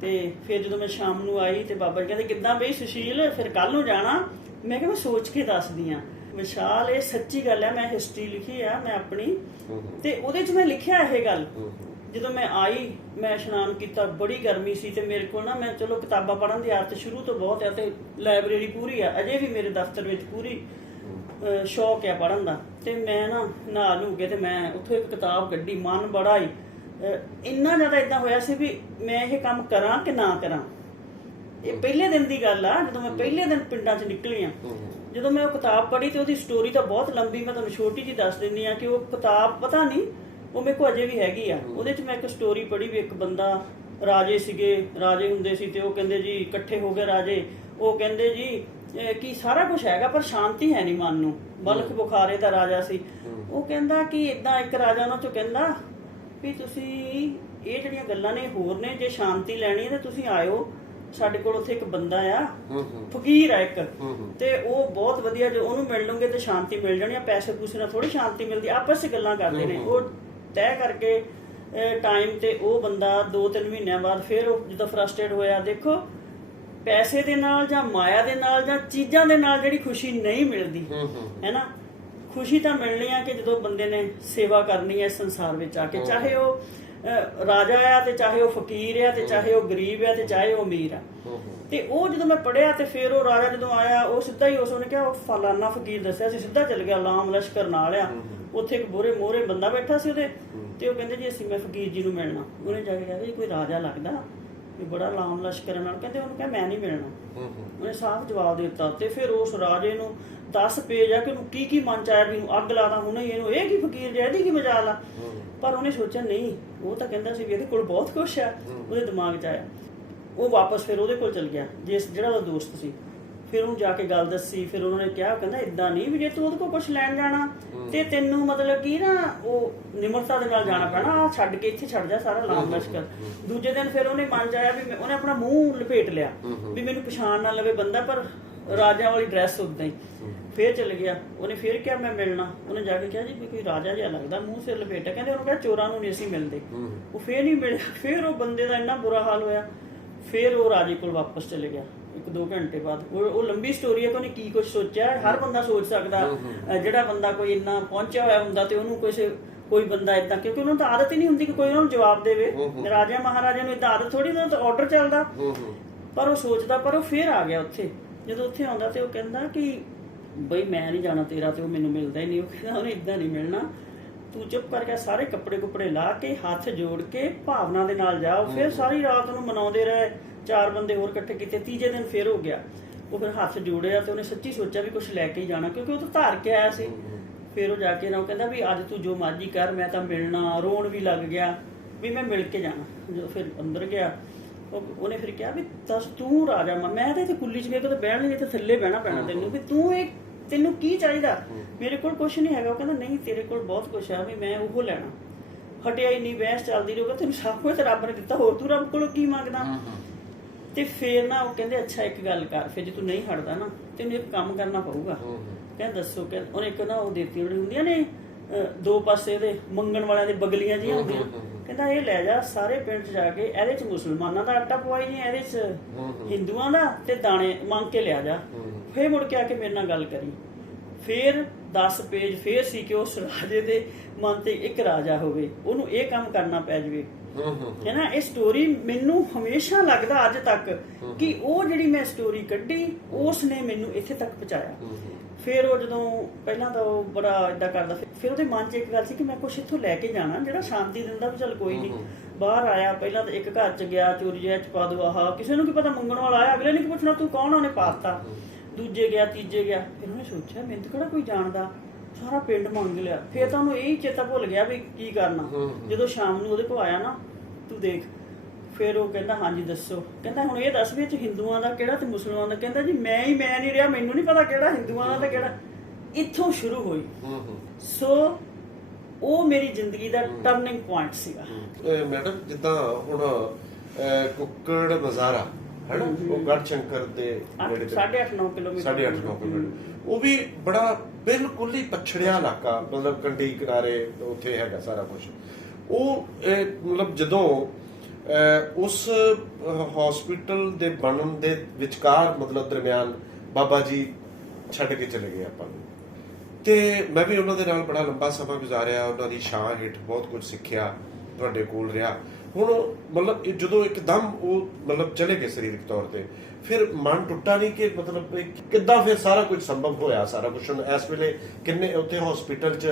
ਤੇ ਫਿਰ ਜਦੋਂ ਮੈਂ ਸ਼ਾਮ ਨੂੰ ਆਈ ਤੇ ਬਾਬਾ ਜੀ ਕਹਿੰਦੇ ਕਿੱਦਾਂ ਬਈ ਸੁਸ਼ੀਲ ਫਿਰ ਕੱਲ ਨੂੰ ਜਾਣਾ। ਮੈਂ ਕਿਹਾ ਮੈਂ ਸੋਚ ਕੇ ਦੱਸਦੀ ਆ। ਵਿਸ਼ਾਲ ਇਹ ਸੱਚੀ ਗੱਲ ਹੈ, ਮੈਂ ਹਿਸਟਰੀ ਲਿਖੀ ਆ ਮੈਂ ਆਪਣੀ, ਤੇ ਉਹਦੇ 'ਚ ਮੈਂ ਲਿਖਿਆ ਇਹ ਗੱਲ। ਜਦੋਂ ਮੈਂ ਆਈ, ਮੈਂ ਇਸ਼ਨਾਨ ਕੀਤਾ, ਬੜੀ ਗਰਮੀ ਸੀ ਤੇ ਮੇਰੇ ਕੋਲ ਨਾ, ਮੈਂ ਚਲੋ ਕਿਤਾਬਾਂ ਪੜ੍ਹਨ ਦੀ ਆਦਤ ਸ਼ੁਰੂ ਤੋਂ ਬਹੁਤ ਹੈ ਤੇ ਲਾਇਬ੍ਰੇਰੀ ਪੂਰੀ ਆ, ਅਜੇ ਵੀ ਮੇਰੇ ਦਫ਼ਤਰ ਵਿੱਚ ਪੂਰੀ ਸ਼ੌਕ ਹੈ ਪੜ੍ਹਨ ਦਾ। ਤੇ ਮੈਂ ਨਾ ਨਹਾ ਨੂ ਕੇ ਤੇ ਮੈਂ ਉੱਥੋਂ ਇੱਕ ਕਿਤਾਬ ਕੱਢੀ, ਮਨ ਬੜਾ ਹੀ ਇੰਨਾ ਜ਼ਿਆਦਾ ਇਦਾਂ ਹੋਇਆ ਸੀ ਵੀ ਮੈਂ ਇਹ ਕੰਮ ਕਰਾਂ ਕਿ ਨਾ ਕਰਾਂ। ਇਹ ਪਹਿਲੇ ਦਿਨ ਦੀ ਗੱਲ ਆ, ਜਦੋਂ ਮੈਂ ਪਹਿਲੇ ਦਿਨ ਪਿੰਡਾਂ 'ਚ ਨਿਕਲੀ ਆ। ਜਦੋਂ ਮੈਂ ਉਹ ਕਿਤਾਬ ਪੜ੍ਹੀ ਤੇ ਉਹਦੀ ਸਟੋਰੀ ਤਾਂ ਬਹੁਤ ਲੰਬੀ, ਮੈਂ ਤੁਹਾਨੂੰ ਛੋਟੀ ਜਿਹੀ ਦੱਸ ਦਿੰਦੀ ਆ ਕਿ ਉਹ ਕਿਤਾਬ ਪਤਾ ਨਹੀਂ ਉਹ ਮੇਰੇ ਕੋਲ ਅਜੇ ਵੀ ਹੈਗੀ ਆ। ਉਹਦੇ 'ਚ ਮੈਂ ਇੱਕ ਸਟੋਰੀ ਪੜ੍ਹੀ ਵੀ ਇੱਕ ਬੰਦਾ, ਰਾਜੇ ਸੀਗੇ, ਰਾਜੇ ਹੁੰਦੇ ਸੀ ਤੇ ਉਹ ਕਹਿੰਦੇ ਜੀ ਇਕੱਠੇ ਹੋ ਗਏ ਰਾਜੇ, ਉਹ ਕਹਿੰਦੇ ਜੀ ਕਿ ਸਾਰਾ ਕੁਝ ਹੈਗਾ ਪਰ ਸ਼ਾਂਤੀ ਹੈ ਨਹੀਂ ਮਨ ਨੂੰ। ਬਲਖ ਬੁਖਾਰੇ ਦਾ ਰਾਜਾ ਸੀ। ਉਹ ਕਹਿੰਦਾ ਕਿ ਇਦਾਂ ਇੱਕ ਰਾਜਾ ਉਹਨਾਂ 'ਚੋਂ ਕਹਿੰਦਾ ਵੀ ਤੁਸੀਂ ਇਹ ਜਿਹੜੀਆਂ ਗੱਲਾਂ ਨੇ ਹੋਰ ਨੇ, ਜੇ ਸ਼ਾਂਤੀ ਲੈਣੀ ਹੈ ਤੇ ਤੁਸੀਂ ਆਇਓ ਸਾਡੇ ਕੋਲ, ਉੱਥੇ ਇੱਕ ਬੰਦਾ ਆ ਫਕੀਰ ਆ ਇੱਕ, ਤੇ ਉਹ ਬਹੁਤ ਵਧੀਆ, ਜੋ ਉਹਨੂੰ ਮਿਲ ਲਓਗੇ ਤੇ ਸ਼ਾਂਤੀ ਮਿਲ ਜਾਣੀ ਆ, ਪੈਸੇ ਪੂਸੇ ਨਾਲ ਥੋੜੀ ਸ਼ਾਂਤੀ ਮਿਲਦੀ, ਆਪਸ 'ਚ ਗੱਲਾਂ ਕਰਦੇ ਨੇ। ਉਹ ਤੈਅ ਕਰਕੇ ਟਾਈਮ ਤੇ ਉਹ ਬੰਦਾ 2-3 ਮਹੀਨਿਆਂ ਬਾਅਦ ਫਿਰ ਉਹ ਜਦੋਂ ਫਰਸਟ੍ਰੇਟ ਹੋਇਆ। ਦੇਖੋ ਪੈਸੇ ਦੇ ਨਾਲ ਜਾਂ ਮਾਇਆ ਦੇ ਨਾਲ ਜਾਂ ਚੀਜ਼ਾਂ ਦੇ ਨਾਲ ਜਿਹੜੀ ਖੁਸ਼ੀ ਨਹੀਂ ਮਿਲਦੀ ਹੈ ਨਾ, ਖੁਸ਼ੀ ਤਾਂ ਮਿਲਣੀ ਆ ਕਿ ਜਦੋਂ ਬੰਦੇ ਨੇ ਸੇਵਾ ਕਰਨੀ ਹੈ ਇਸ ਸੰਸਾਰ ਵਿੱਚ ਆ ਕੇ, ਚਾਹੇ ਉਹ ਰਾਜਾ ਆ ਤੇ ਚਾਹੇ ਉਹ ਫਕੀਰ ਆ ਤੇ ਚਾਹੇ ਉਹ ਗਰੀਬ ਆ ਤੇ ਚਾਹੇ ਉਹ ਅਮੀਰ ਆ। ਤੇ ਉਹ ਜਦੋਂ ਮੈਂ ਪੜ੍ਹਿਆ ਤੇ ਫਿਰ ਉਹ ਰਾਜਾ ਜਦੋਂ ਆਇਆ, ਉਹ ਸਿੱਧਾ ਹੀ ਉਸ ਨੇ ਕਿਹਾ ਉਹ ਫਲਾਨਾ ਫਕੀਰ ਦੱਸਿਆ ਸੀ, ਸਿੱਧਾ ਚੱਲ ਗਿਆ ਲਾਮ ਲਸ਼ਕਰ ਨਾਲ ਆ। ਉੱਥੇ ਇੱਕ ਮੋਹਰੇ ਬੰਦਾ ਬੈਠਾ ਸੀ ਉਹਦੇ, ਤੇ ਉਹ ਕਹਿੰਦੇ ਜੀ ਅਸੀਂ ਮੈਂ ਫਕੀਰ ਜੀ ਨੂੰ ਮਿਲਣਾ। ਉਹਨੇ ਜਾ ਕੇ ਕਿਹਾ ਜੀ ਕੋਈ ਰਾਜਾ ਲੱਗਦਾ ਵੀ ਬੜਾ ਲਾਮ ਲਸ਼ਕਰ ਨਾਲ। ਕਹਿੰਦੇ ਉਹਨੂੰ ਕਿਹਾ ਮੈਂ ਨਹੀਂ ਮਿਲਣਾ। ਉਹਨੇ ਸਾਫ਼ ਜਵਾਬ ਦੇ ਦਿੱਤਾ। ਤੇ ਫਿਰ ਉਸ ਰਾਜੇ ਨੂੰ 10 ਪੇਜ ਆ ਕਿ ਉਹਨੂੰ ਕੀ ਕੀ ਮਨ ਚ ਆਇਆ ਵੀ ਇਹਨੂੰ ਅੱਗ ਲਾਦਾ ਹੁਣੇ, ਇਹਨੂੰ ਇਹ ਕੀ ਫਕੀਰ ਜਿਹਾ, ਇਹਦੀ ਕੀ ਮਜਾਲ ਆ। ਪਰ ਉਹਨੇ ਸੋਚਿਆ ਨਹੀਂ, ਉਹ ਤਾਂ ਕਹਿੰਦਾ ਸੀ ਵੀ ਇਹਦੇ ਕੋਲ ਬਹੁਤ ਕੁਛ ਆ, ਉਹਦੇ ਦਿਮਾਗ 'ਚ ਆਇਆ। ਉਹ ਵਾਪਸ ਫਿਰ ਉਹਦੇ ਕੋਲ ਚਲ ਗਿਆ ਜਿਹੜਾ ਉਹਦਾ ਦੋਸਤ ਸੀ। ਫਿਰ ਉਹਨੂੰ ਜਾ ਕੇ ਗੱਲ ਦੱਸੀ। ਫਿਰ ਉਹਨਾਂ ਨੇ ਕਿਹਾ, ਕਹਿੰਦਾ ਇਦਾਂ ਨਹੀਂ ਵੀ ਜੇ ਤੂੰ ਉਹਦੇ ਕੋਲ ਕੁਛ ਲੈਣ ਜਾਣਾ ਤੇ ਤੈਨੂੰ ਮਤਲਬ ਕਿ ਨਾ ਉਹ ਨਿਮਰਤਾ ਦੇ ਨਾਲ ਜਾਣਾ ਪੈਣਾ, ਆ ਛੱਡ ਕੇ ਇੱਥੇ ਛੱਡ ਜਾ ਸਾਰਾ ਲਾਮ ਲਸ਼ਕਰ। ਦੂਜੇ ਦਿਨ ਫਿਰ ਉਹਨੇ ਮਨ ਚ ਆਇਆ ਵੀ ਉਹਨੇ ਆਪਣਾ ਮੂੰਹ ਲਪੇਟ ਲਿਆ ਵੀ ਮੈਨੂੰ ਪਛਾਣ ਨਾ ਲਵੇ ਬੰਦਾ, ਪਰ ਰਾਜਿਆਂ ਵਾਲੀ ਡਰੈਸ ਉਦਾਂ ਹੀ। ਫੇਰ ਚਲ ਗਿਆ, ਉਹਨੇ ਫੇਰ ਕਿਹਾ ਮੈਂ ਮਿਲਣਾ। ਉਹਨੇ ਜਾ ਕੇ ਕਿਹਾ ਜੀ ਵੀ ਕੋਈ ਰਾਜਾ ਜਿਹਾ ਲੱਗਦਾ, ਮੂੰਹ ਸਿਰ ਲਪੇਟਾ। ਕਹਿੰਦੇ ਉਹਨੂੰ ਕਿਹਾ ਚੋਰਾਂ ਨੂੰ ਨਹੀਂ ਅਸੀਂ ਮਿਲਦੇ। ਉਹ ਫੇਰ ਨਹੀਂ ਮਿਲਿਆ। ਫੇਰ ਉਹ ਬੰਦੇ ਦਾ ਇੰਨਾ ਬੁਰਾ ਹਾਲ ਹੋਇਆ, ਫੇਰ ਉਹ ਰਾਜੇ ਕੋਲ ਵਾਪਸ ਚਲੇ ਗਿਆ 1-2 ਘੰਟੇ ਬਾਅਦ। ਉਹ ਲੰਬੀ ਸਟੋਰੀ ਹੈ ਕਿ ਉਹਨੇ ਕੀ ਕੁਝ ਸੋਚਿਆ, ਹਰ ਬੰਦਾ ਸੋਚ ਸਕਦਾ। ਜਿਹੜਾ ਬੰਦਾ ਕੋਈ ਇੰਨਾ ਪਹੁੰਚਿਆ ਹੋਇਆ ਹੁੰਦਾ ਤੇ ਉਹਨੂੰ ਕੋਈ ਬੰਦਾ ਇਦਾਂ, ਕਿਉਂਕਿ ਉਹਨਾਂ ਨੂੰ ਤਾਂ ਆਦਤ ਹੀ ਨਹੀਂ ਹੁੰਦੀ ਕਿ ਕੋਈ ਉਹਨਾਂ ਨੂੰ ਜਵਾਬ ਦੇਵੇ। ਰਾਜਾ ਮਹਾਰਾਜਾ ਨੂੰ ਇਦਾਂ ਆਦਤ ਥੋੜੀ, ਤਾਂ ਆਰਡਰ ਚੱਲਦਾ। ਪਰ ਉਹ ਸੋਚਦਾ, ਪਰ ਉਹ ਫੇਰ ਆ ਗਿਆ ਉੱਥੇ। ਜਦੋਂ ਉੱਥੇ ਆਉਂਦਾ ਤੇ ਉਹ ਕਹਿੰਦਾ ਕਿ ਬਈ ਮੈਂ ਨਹੀਂ ਜਾਣਾ ਤੇਰਾ, ਤੇ ਉਹ ਮੈਨੂੰ ਮਿਲਦਾ ਹੀ ਨਹੀਂ। ਉਹ ਕਹਿੰਦਾ ਉਹਨੇ ਇਦਾਂ ਨਹੀਂ ਮਿਲਣਾ, ਤੂੰ ਚੁੱਪ ਕਰਕੇ ਸਾਰੇ ਕੱਪੜੇ ਲਾ ਕੇ ਹੱਥ ਜੋੜ ਕੇ ਭਾਵਨਾ ਦੇ ਨਾਲ ਜਾ। ਫਿਰ ਸਾਰੀ ਰਾਤ ਨੂੰ ਮਨਾਉਂਦੇ ਰਹੇ, 4 ਬੰਦੇ ਹੋਰ ਇਕੱਠੇ ਕੀਤੇ। ਤੀਜੇ ਦਿਨ ਫੇਰ ਹੋ ਗਿਆ। ਉਹ ਫਿਰ ਹੱਥ ਜੋੜਿਆ ਤੇ ਉਹਨੇ ਸੱਚੀ ਸੋਚਿਆ ਵੀ ਕੁਝ ਲੈ ਕੇ ਹੀ ਜਾਣਾ, ਕਿਉਂਕਿ ਉਹ ਤਾਂ ਧਾਰ ਕੇ ਆਇਆ ਸੀ। ਫਿਰ ਉਹ ਜਾ ਕੇ ਨਾ ਉਹ ਕਹਿੰਦਾ ਵੀ ਅੱਜ ਤੂੰ ਜੋ ਮਰਜ਼ੀ ਕਰ, ਮੈਂ ਤਾਂ ਮਿਲਣਾ। ਰੋਣ ਵੀ ਲੱਗ ਗਿਆ ਵੀ ਮੈਂ ਮਿਲ ਕੇ ਜਾਣਾ। ਜਦੋਂ ਫਿਰ ਅੰਦਰ ਗਿਆ, ਉਹਨੇ ਫਿਰ ਕਿਹਾ ਵੀ ਦੱਸ ਤੂੰ ਰਾਜਾ ਮੈਂ ਤਾਂ ਇੱਥੇ ਕੁੱਲੀ 'ਚ ਗਏ ਤਾਂ ਬਹਿਣ ਲਈ, ਇੱਥੇ ਥੱਲੇ ਬਹਿਣਾ ਪੈਣਾ ਤੈਨੂੰ, ਵੀ ਤੈਨੂੰ ਕੀ ਚਾਹੀਦਾ? ਮੇਰੇ ਕੋਲ ਕੁਝ ਨਹੀਂ ਹੈਗਾ। ਉਹ ਕਹਿੰਦਾ ਨਹੀਂ, ਤੇਰੇ ਕੋਲ ਬਹੁਤ ਕੁਝ ਆ, ਵੀ ਮੈਂ ਉਹ ਲੈਣਾ। ਹਟਿਆ ਹੀ ਨਹੀਂ, ਬਹਿਸ ਚੱਲਦੀ ਰਹੂਗਾ। ਤੈਨੂੰ ਸਭ ਕੁਝ ਰੱਬ ਨੇ ਦਿੱਤਾ, ਹੋਰ ਤੂੰ ਰੱਬ ਕੋਲੋਂ ਕੀ ਮੰਗਦਾ? ਤੇ ਫੇਰ ਨਾ ਉਹ ਕਹਿੰਦੇ ਅੱਛਾ ਇੱਕ ਗੱਲ ਕਰ, ਫਿਰ ਜੇ ਤੂੰ ਨਹੀਂ ਹਟਦਾ ਨਾ ਤੈਨੂੰ ਇੱਕ ਕੰਮ ਕਰਨਾ ਪਊਗਾ। ਕਹਿੰਦਾ ਦੱਸੋ? ਕਹਿੰਦਾ ਉਹਨੇ ਇੱਕ ਨਾ ਉਹ ਦੇਤੀ ਹੁੰਦੀਆਂ ਨੇ 2 ਪਾਸੇ ਦੇ ਮੰਗਣ ਵਾਲਿਆਂ ਦੇ ਬਗਲੀਆਂ ਜਿਹੀਆਂ ਹੁੰਦੀਆਂ। ਕਹਿੰਦਾ ਇਹ ਲੈ ਜਾ, ਸਾਰੇ ਪਿੰਡ 'ਚ ਜਾ ਕੇ ਇਹਦੇ 'ਚ ਮੁਸਲਮਾਨਾਂ ਦਾ ਆਟਾ ਪਵਾਈ ਜੀ, ਇਹਦੇ 'ਚ ਹਿੰਦੂਆਂ ਦਾ, ਤੇ ਦਾਣੇ ਮੰਗ ਕੇ ਲਿਆ ਜਾ। ਫੇਰ ਮੁੜ ਕੇ ਆ ਕੇ ਮੇਰੇ ਨਾਲ ਗੱਲ ਕਰੀ। ਫੇਰ 10 ਪੇਜ ਫੇਰ ਸੀ ਕਿ ਉਸ ਰਾਜੇ ਦੇ ਮਨ ਤੇ ਇੱਕ ਰਾਜਾ ਹੋਵੇ, ਉਹਨੂੰ ਇਹ ਕੰਮ ਕਰਨਾ ਪੈ ਜਾਵੇ। ਹੈ ਨਾ, ਇਹ ਸਟੋਰੀ ਮੈਨੂੰ ਹਮੇਸ਼ਾ ਲੱਗਦਾ ਅੱਜ ਤੱਕ ਕਿ ਉਹ ਜਿਹੜੀ ਮੈਂ ਸਟੋਰੀ ਕੱਢੀ ਉਸ ਨੇ ਮੈਨੂੰ ਇੱਥੇ ਤੱਕ ਪਹੁੰਚਾਇਆ। ਫਿਰ ਉਹ ਜਦੋਂ ਪਹਿਲਾਂ ਤਾਂ ਉਹ ਬੜਾ ਏਦਾਂ ਕਰਦਾ, ਫਿਰ ਉਹਦੇ ਮਨ 'ਚ ਇੱਕ ਗੱਲ ਸੀ ਕਿ ਮੈਂ ਕੁਛ ਇੱਥੋਂ ਲੈ ਕੇ ਜਾਣਾ ਜਿਹੜਾ ਸ਼ਾਂਤੀ ਦਿੰਦਾ, ਵੀ ਚੱਲ ਕੋਈ ਨਹੀਂ। ਬਾਹਰ ਆਇਆ, ਪਹਿਲਾਂ ਤਾਂ ਇੱਕ ਘਰ 'ਚ ਗਿਆ, ਚੋਰੀ ਜਿਹਾ 'ਚ ਪਾ ਦੋ, ਆਹ ਕਿਸੇ ਨੂੰ ਕੀ ਪਤਾ ਮੰਗਣ ਵਾਲਾ ਆਇਆ, ਅਗਲੇ ਨੇ ਕੀ ਪੁੱਛਣਾ ਤੂੰ ਕੌਣ, ਉਹਨੇ ਪਾਤਾ। ਦੂਜੇ ਗਿਆ, ਤੀਜੇ ਗਿਆ। ਫਿਰ ਉਹਨੇ ਸੋਚਿਆ ਮੈਨੂੰ ਤਾਂ ਕਿਹੜਾ ਕੋਈ ਜਾਣਦਾ, ਸਾਰਾ ਪਿੰਡ ਮੰਗ ਲਿਆ। ਫਿਰ ਤਾਂ ਉਹਨੂੰ ਇਹ ਚੇਤਾ ਭੁੱਲ ਗਿਆ ਵੀ ਕੀ ਕਰਨਾ। ਜਦੋਂ ਸ਼ਾਮ ਨੂੰ ਉਹਦੇ ਕੋਲ ਆਇਆ ਨਾ, ਤੂੰ ਦੇਖ, ਫਿਰ ਉਹ ਕਹਿੰਦਾ ਹਾਂਜੀ ਦੱਸੋ। ਕਹਿੰਦਾ ਹੁਣ ਇਹ ਦੱਸ ਵੀ ਇਹ 'ਚ ਹਿੰਦੂਆਂ ਦਾ ਕਿਹੜਾ ਤੇ ਮੁਸਲਮਾਨਾਂ ਦਾ? ਕਹਿੰਦਾ ਜੀ ਮੈਂ ਨਹੀਂ ਰਿਹਾ, ਮੈਨੂੰ ਨਹੀਂ ਪਤਾ ਕਿਹੜਾ ਹਿੰਦੂਆਂ ਦਾ ਤੇ ਕਿਹੜਾ। ਇੱਥੋਂ ਸ਼ੁਰੂ ਹੋਈ। ਸੋ ਉਹ ਮੇਰੀ ਜ਼ਿੰਦਗੀ ਦਾ ਟਰਨਿੰਗ ਪੁਆਇੰਟ ਸੀਗਾ। ਮੈਡਮ ਜਿੱਦਾਂ ਹੁਣ ਕੁੱਕੜ ਮਜ਼ਾਰਾ ਹੈ ਨਾ, ਉਹ ਗੜ ਸ਼ੰਕਰ ਦੇ ਨੇੜੇ 8.5-9 ਕਿਲੋਮੀਟਰ 8.5-9 ਕਿਲੋਮੀਟਰ, ਉਹ ਵੀ ਬੜਾ ਬਿਲਕੁਲ ਹੀ ਪਛੜਿਆ ਇਲਾਕਾ, ਮਤਲਬ ਕੰਢੀ ਕਿਨਾਰੇ ਉੱਥੇ ਹੈਗਾ ਸਾਰਾ ਕੁਝ। ਉਹ ਮਤਲਬ ਜਦੋਂ ਉਸ ਹਸਪੀਟਲ ਦੇ ਬਣਨ ਦੇ ਵਿਚਕਾਰ, ਮਤਲਬ ਦਰਮਿਆਨ ਬਾਬਾ ਜੀ ਛੱਡ ਕੇ ਚਲੇ ਗਏ ਆਪਾਂ ਨੂੰ, ਤੇ ਮੈਂ ਵੀ ਉਹਨਾਂ ਦੇ ਨਾਲ ਬੜਾ ਲੰਬਾ ਸਮਾਂ ਗੁਜ਼ਾਰਿਆ, ਉਹਨਾਂ ਦੀ ਛਾਂ ਹੇਠ ਬਹੁਤ ਕੁਝ ਸਿੱਖਿਆ, ਤੁਹਾਡੇ ਕੋਲ ਰਿਹਾ। ਹੁਣ ਮਤਲਬ ਜਦੋਂ ਇੱਕਦਮ ਉਹ ਮਤਲਬ ਚਲੇ ਗਏ ਸਰੀਰਕ ਤੌਰ ਤੇ, ਫਿਰ ਮਨ ਟੁੱਟਾ ਨਹੀਂ ਕਿ ਮਤਲਬ ਕਿੱਦਾਂ ਫਿਰ ਸਾਰਾ ਕੁਝ ਸੰਭਵ ਹੋਇਆ? ਸਾਰਾ ਕੁਝ ਹੁਣ ਇਸ ਵੇਲੇ ਕਿੰਨੇ ਉੱਥੇ ਹਸਪੀਟਲ 'ਚ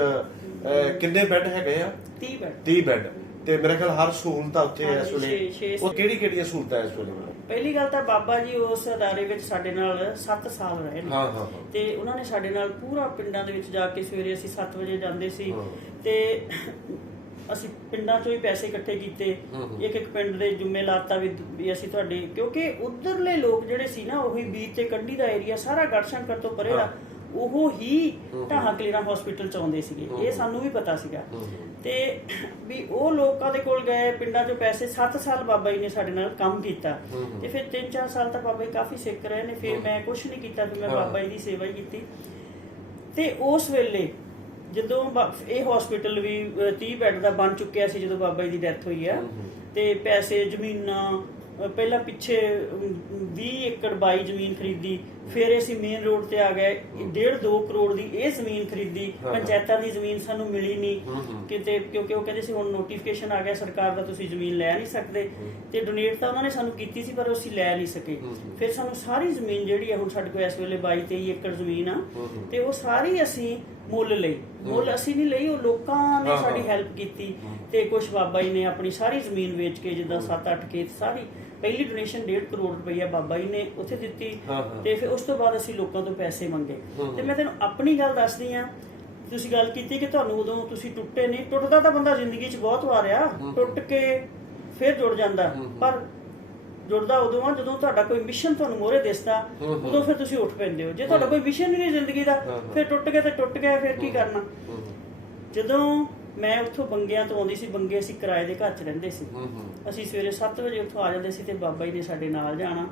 ਕਿੰਨੇ ਬੈੱਡ ਹੈਗੇ ਆ? 30 ਬੈੱਡ। ਤੇ ਮੇਰੇ ਖਿਆਲ ਹਰ ਸਹੂਲਤ ਉੱਥੇ ਇਸ ਵੇਲੇ, ਉਹ ਕਿਹੜੀਆਂ ਸਹੂਲਤਾਂ ਇਸ ਵੇਲੇ? ਪਹਿਲੀ ਗੱਲ ਤਾਂ ਬਾਬਾ ਜੀ ਉਸ ਅਦਾਰੇ ਵਿੱਚ ਸਾਡੇ ਨਾਲ 7 ਸਾਲ ਰਹੇ ਨੇ। ਤੇ ਉਹਨਾਂ ਨੇ ਸਾਡੇ ਨਾਲ ਪੂਰਾ ਪਿੰਡਾਂ ਦੇ ਵਿੱਚ ਜਾ ਕੇ, ਸਵੇਰੇ ਅਸੀਂ 7 ਵਜੇ ਜਾਂਦੇ ਸੀ ਤੇ ਅਸੀਂ ਪਿੰਡਾਂ ਚੋਂ ਹੀ ਪੈਸੇ ਇਕੱਠੇ ਕੀਤੇ, ਇੱਕ ਪਿੰਡ ਦੇ ਜੁੰਮੇ ਲਾਤਾ ਵੀ ਅਸੀਂ ਤੁਹਾਡੇ, ਕਿਉਂਕਿ ਉਧਰਲੇ ਲੋਕ ਜਿਹੜੇ ਸੀ ਨਾ, ਉਹੀ ਬੀਚ ਤੇ ਕੰਢੀ ਦਾ ਏਰੀਆ ਸਾਰਾ ਗੜਸ਼ੰਕਰ ਤੋਂ ਪਰੇ ਦਾ, ਉਹ ਹੀ ਢਾਹਾਂ ਕਲੀਰਾਂ ਹਸਪੀਟਲ ਚ ਆਉਂਦੇ ਸੀਗੇ। ਇਹ ਸਾਨੂੰ ਵੀ ਪਤਾ ਸੀਗਾ। ਤੇ ਵੀ ਉਹ ਲੋਕਾਂ ਦੇ ਕੋਲ ਗਏ, ਪਿੰਡਾਂ ਚੋਂ ਪੈਸੇ। 7 ਸਾਲ ਬਾਬਾ ਜੀ ਨੇ ਸਾਡੇ ਨਾਲ ਕੰਮ ਕੀਤਾ ਤੇ ਫਿਰ 3-4 ਸਾਲ ਤਾਂ ਬਾਬਾ ਜੀ ਕਾਫੀ ਸਿੱਖ ਰਹੇ ਨੇ। ਫਿਰ ਮੈਂ ਕੁਛ ਨਹੀਂ ਕੀਤਾ, ਫਿਰ ਮੈਂ ਬਾਬਾ ਜੀ ਦੀ ਸੇਵਾ ਹੀ ਕੀਤੀ। ਤੇ ਉਸ ਵੇਲੇ ਜਦੋਂ ਇਹ ਹਸਪੀਟਲ ਵੀ 30 ਬੈੱਡ ਦਾ ਬਣ ਚੁੱਕਿਆ ਸੀ ਜਦੋਂ ਬਾਬਾ ਜੀ ਦੀ ਡੈਥ ਹੋਈ ਆ, ਤੇ ਪੈਸੇ, ਜ਼ਮੀਨਾਂ, ਪਹਿਲਾਂ ਪਿੱਛੇ 20 ਏਕੜ 22 ਜ਼ਮੀਨ ਖਰੀਦੀ। ਫਿਰ ਅਸੀਂ ਮੇਨ ਰੋਡ ਤੇ ਆ ਗਏ, 1.5-2 ਕਰੋੜ ਦੀ ਇਹ ਜ਼ਮੀਨ ਖਰੀਦੀ। ਪੰਚਾਇਤਾਂ ਦੀ ਜ਼ਮੀਨ ਸਾਨੂੰ ਮਿਲੀ ਨਹੀਂ ਕਿਤੇ, ਕਿਉਂਕਿ ਉਹ ਕਹਿੰਦੇ ਸੀ ਹੁਣ ਨੋਟੀਫਿਕੇਸ਼ਨ ਆ ਗਿਆ ਸਰਕਾਰ ਦਾ, ਤੁਸੀਂ ਜ਼ਮੀਨ ਲੈ ਨਹੀਂ ਸਕਦੇ। ਤੇ ਡੋਨੇਟ ਤਾਂ ਉਹਨਾਂ ਨੇ ਸਾਨੂੰ ਕੀਤੀ ਸੀ, ਪਰ ਅਸੀਂ ਲੈ ਨਹੀਂ ਸਕੇ। ਫਿਰ ਸਾਨੂੰ ਸਾਰੀ ਜ਼ਮੀਨ ਜਿਹੜੀ ਆ, ਹੁਣ ਸਾਡੇ ਕੋਲ ਇਸ ਵੇਲੇ 22-23 ਏਕੜ ਜ਼ਮੀਨ ਆ, ਤੇ ਉਹ ਸਾਰੀ ਅਸੀਂ ਮੁੱਲ ਲਈ। ਮੁੱਲ ਅਸੀਂ ਨਹੀਂ ਲਈ, ਉਹ ਲੋਕਾਂ ਨੇ ਸਾਡੀ ਹੈਲਪ ਕੀਤੀ। ਤੇ ਕੁਛ ਬਾਬਾ ਜੀ ਨੇ ਆਪਣੀ ਸਾਰੀ ਜ਼ਮੀਨ ਵੇਚ ਕੇ, ਜਿੱਦਾਂ 7-8 ਖੇਤ, ਸਾਰੀ ਪਹਿਲੀ ਡੋਨੇਸ਼ਨ 1.5 ਕਰੋੜ ਰੁਪਈਆ ਬਾਬਾ ਜੀ ਨੇ ਉੱਥੇ ਦਿੱਤੀ। ਤੇ ਫਿਰ ਉਸ ਤੋਂ ਬਾਅਦ ਅਸੀਂ ਲੋਕਾਂ ਤੋਂ ਪੈਸੇ ਮੰਗੇ। ਤੇ ਮੈਂ ਤੈਨੂੰ ਆਪਣੀ ਗੱਲ ਦੱਸਦੀ ਆ, ਤੁਸੀਂ ਗੱਲ ਕੀਤੀ ਕਿ ਤੁਹਾਨੂੰ ਉਦੋਂ ਤੁਸੀਂ ਟੁੱਟੇ ਨਹੀਂ। ਟੁੱਟਦਾ ਤਾਂ ਬੰਦਾ ਜ਼ਿੰਦਗੀ 'ਚ ਬਹੁਤ ਵਾਰ ਆ, ਟੁੱਟ ਕੇ ਫਿਰ ਜੁੜ ਜਾਂਦਾ, ਪਰ ਜੁੜਦਾ ਉਦੋਂ ਆ ਜਦੋਂ ਤੁਹਾਡਾ ਕੋਈ ਮਿਸ਼ਨ ਤੁਹਾਨੂੰ ਮੋਹਰੇ ਦਿਸਦਾ, ਉਦੋਂ ਫਿਰ ਤੁਸੀਂ ਉੱਠ ਪੈਂਦੇ ਹੋ। ਜੇ ਤੁਹਾਡਾ ਕੋਈ ਮਿਸ਼ਨ ਨਹੀਂ ਜ਼ਿੰਦਗੀ ਦਾ, ਫਿਰ ਟੁੱਟ ਗਿਆ ਤੇ ਟੁੱਟ ਗਿਆ, ਫਿਰ ਕੀ ਕਰਨਾ? ਜਦੋਂ ਮੈਂ ਉੱਥੋਂ ਬੰਗਿਆਂ ਤੋਂ ਆਉਂਦੀ ਸੀ। ਬੰਗੇ ਅਸੀਂ ਕਿਰਾਏ ਦੇ ਘਰ 'ਚ ਰਹਿੰਦੇ ਸੀ। ਅਸੀਂ ਸਵੇਰੇ 7 ਵਜੇ ਉੱਥੋਂ ਆ ਜਾਂਦੇ ਸੀ ਤੇ ਬਾਬਾ ਜੀ ਨੇ ਸਾਡੇ ਨਾਲ ਜਾਣਾ